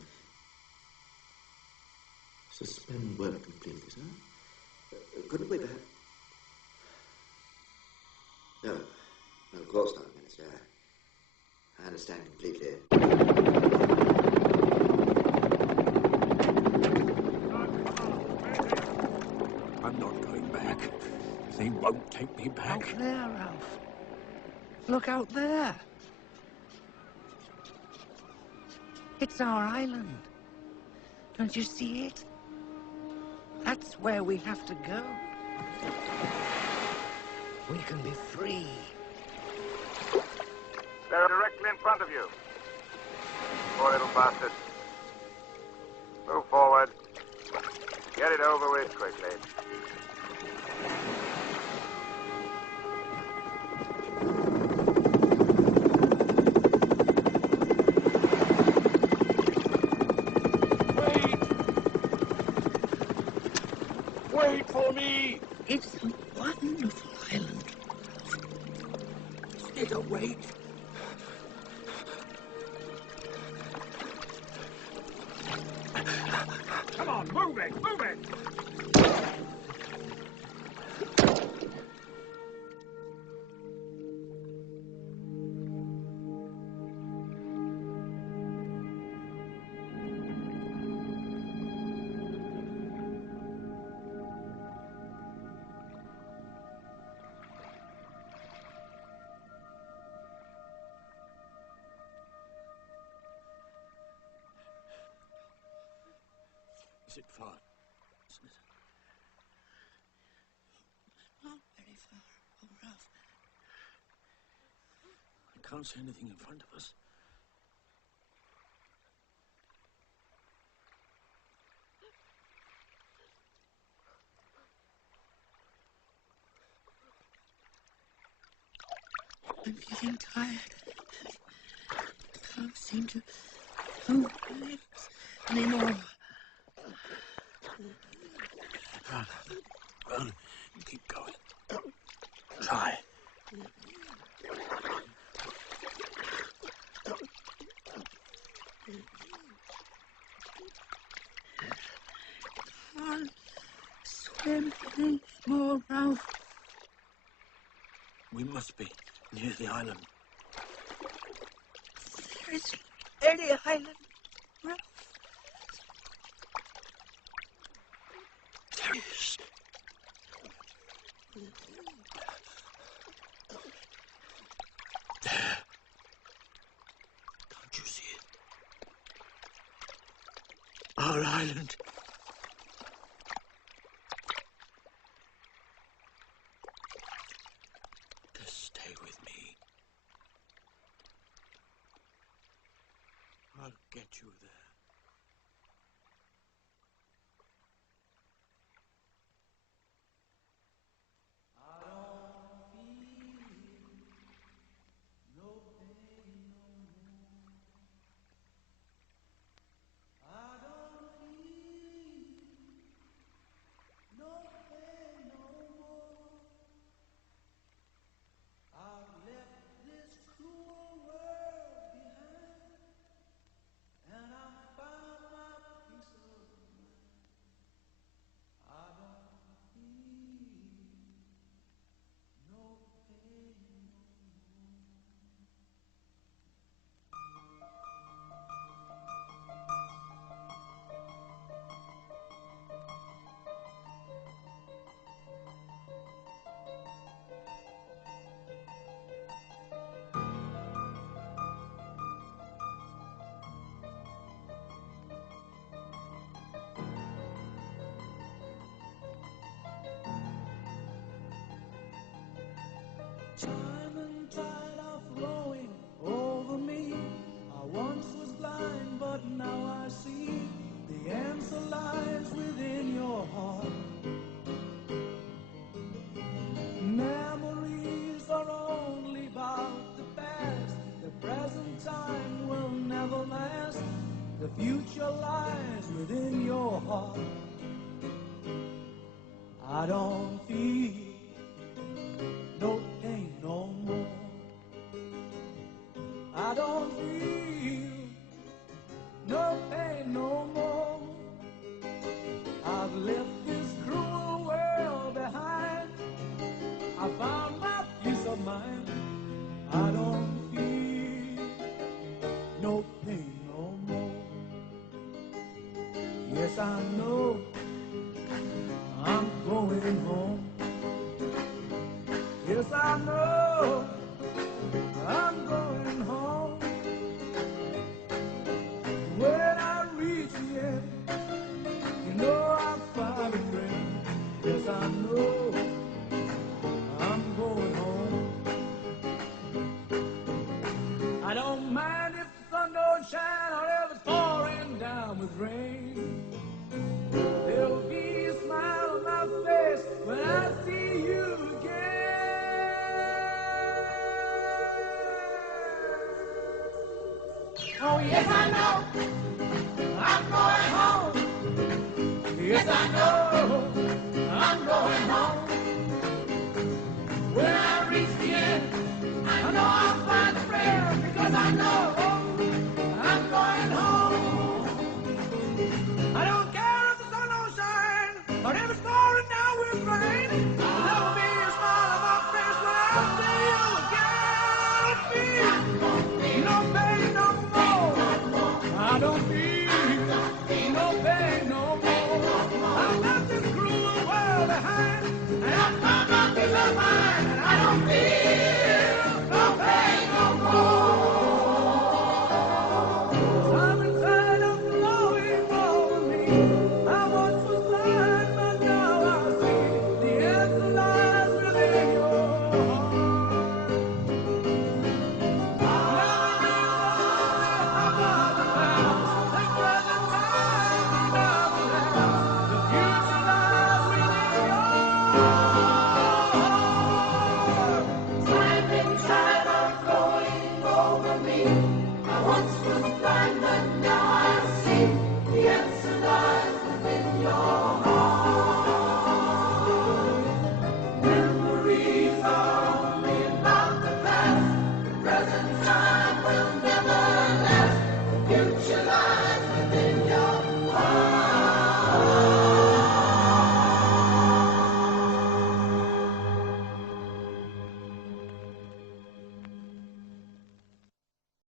Suspend work completely, sir? Couldn't we perhaps... No, of course not, Minister. I understand completely. I'm not going back. They won't take me back. Out there, Ralph. Look out there. It's our island. Don't you see it? That's where we have to go. We can be free. They're directly in front of you. Poor little bastard. Move forward. Get it over with quickly. Wait for me! It's a wonderful island. Stay awake. Come on, move it, move it! Is it far? Isn't it? Not very far. Oh, Ralph. I can't see anything in front of us. I'm getting tired. I can't seem to move my legs anymore. Run. Keep going. Try. Can't swim anymore, Ralph. We must be near the island. There isn't any island, Ralph. There is. There. Can't you see it? Our island. Just stay with me. I'll get you there. Time and tide are flowing over me. I once was blind, but now I see. The answer lies within your heart. Memories are only about the past. The present time will never last. The future lies within your heart. I don't feel no pain no more. I don't feel no pain no more. I've left this cruel world behind. I found my peace of mind. I don't feel no pain no more. Yes, I know I'm going home. Yes, I know I'm going home. When I reach the end, you know I'll find a friend. Yes, I know I'm going home. I don't mind if the sun don't shine or if it's pouring down with rain. There'll be a smile on my face when I see you again. Oh, yes, I know I'm going home. Yes, I know I'm going home. When I reach the end, I know I'll find a friend because I know I'm going home. I don't care if the sun don't shine or if it's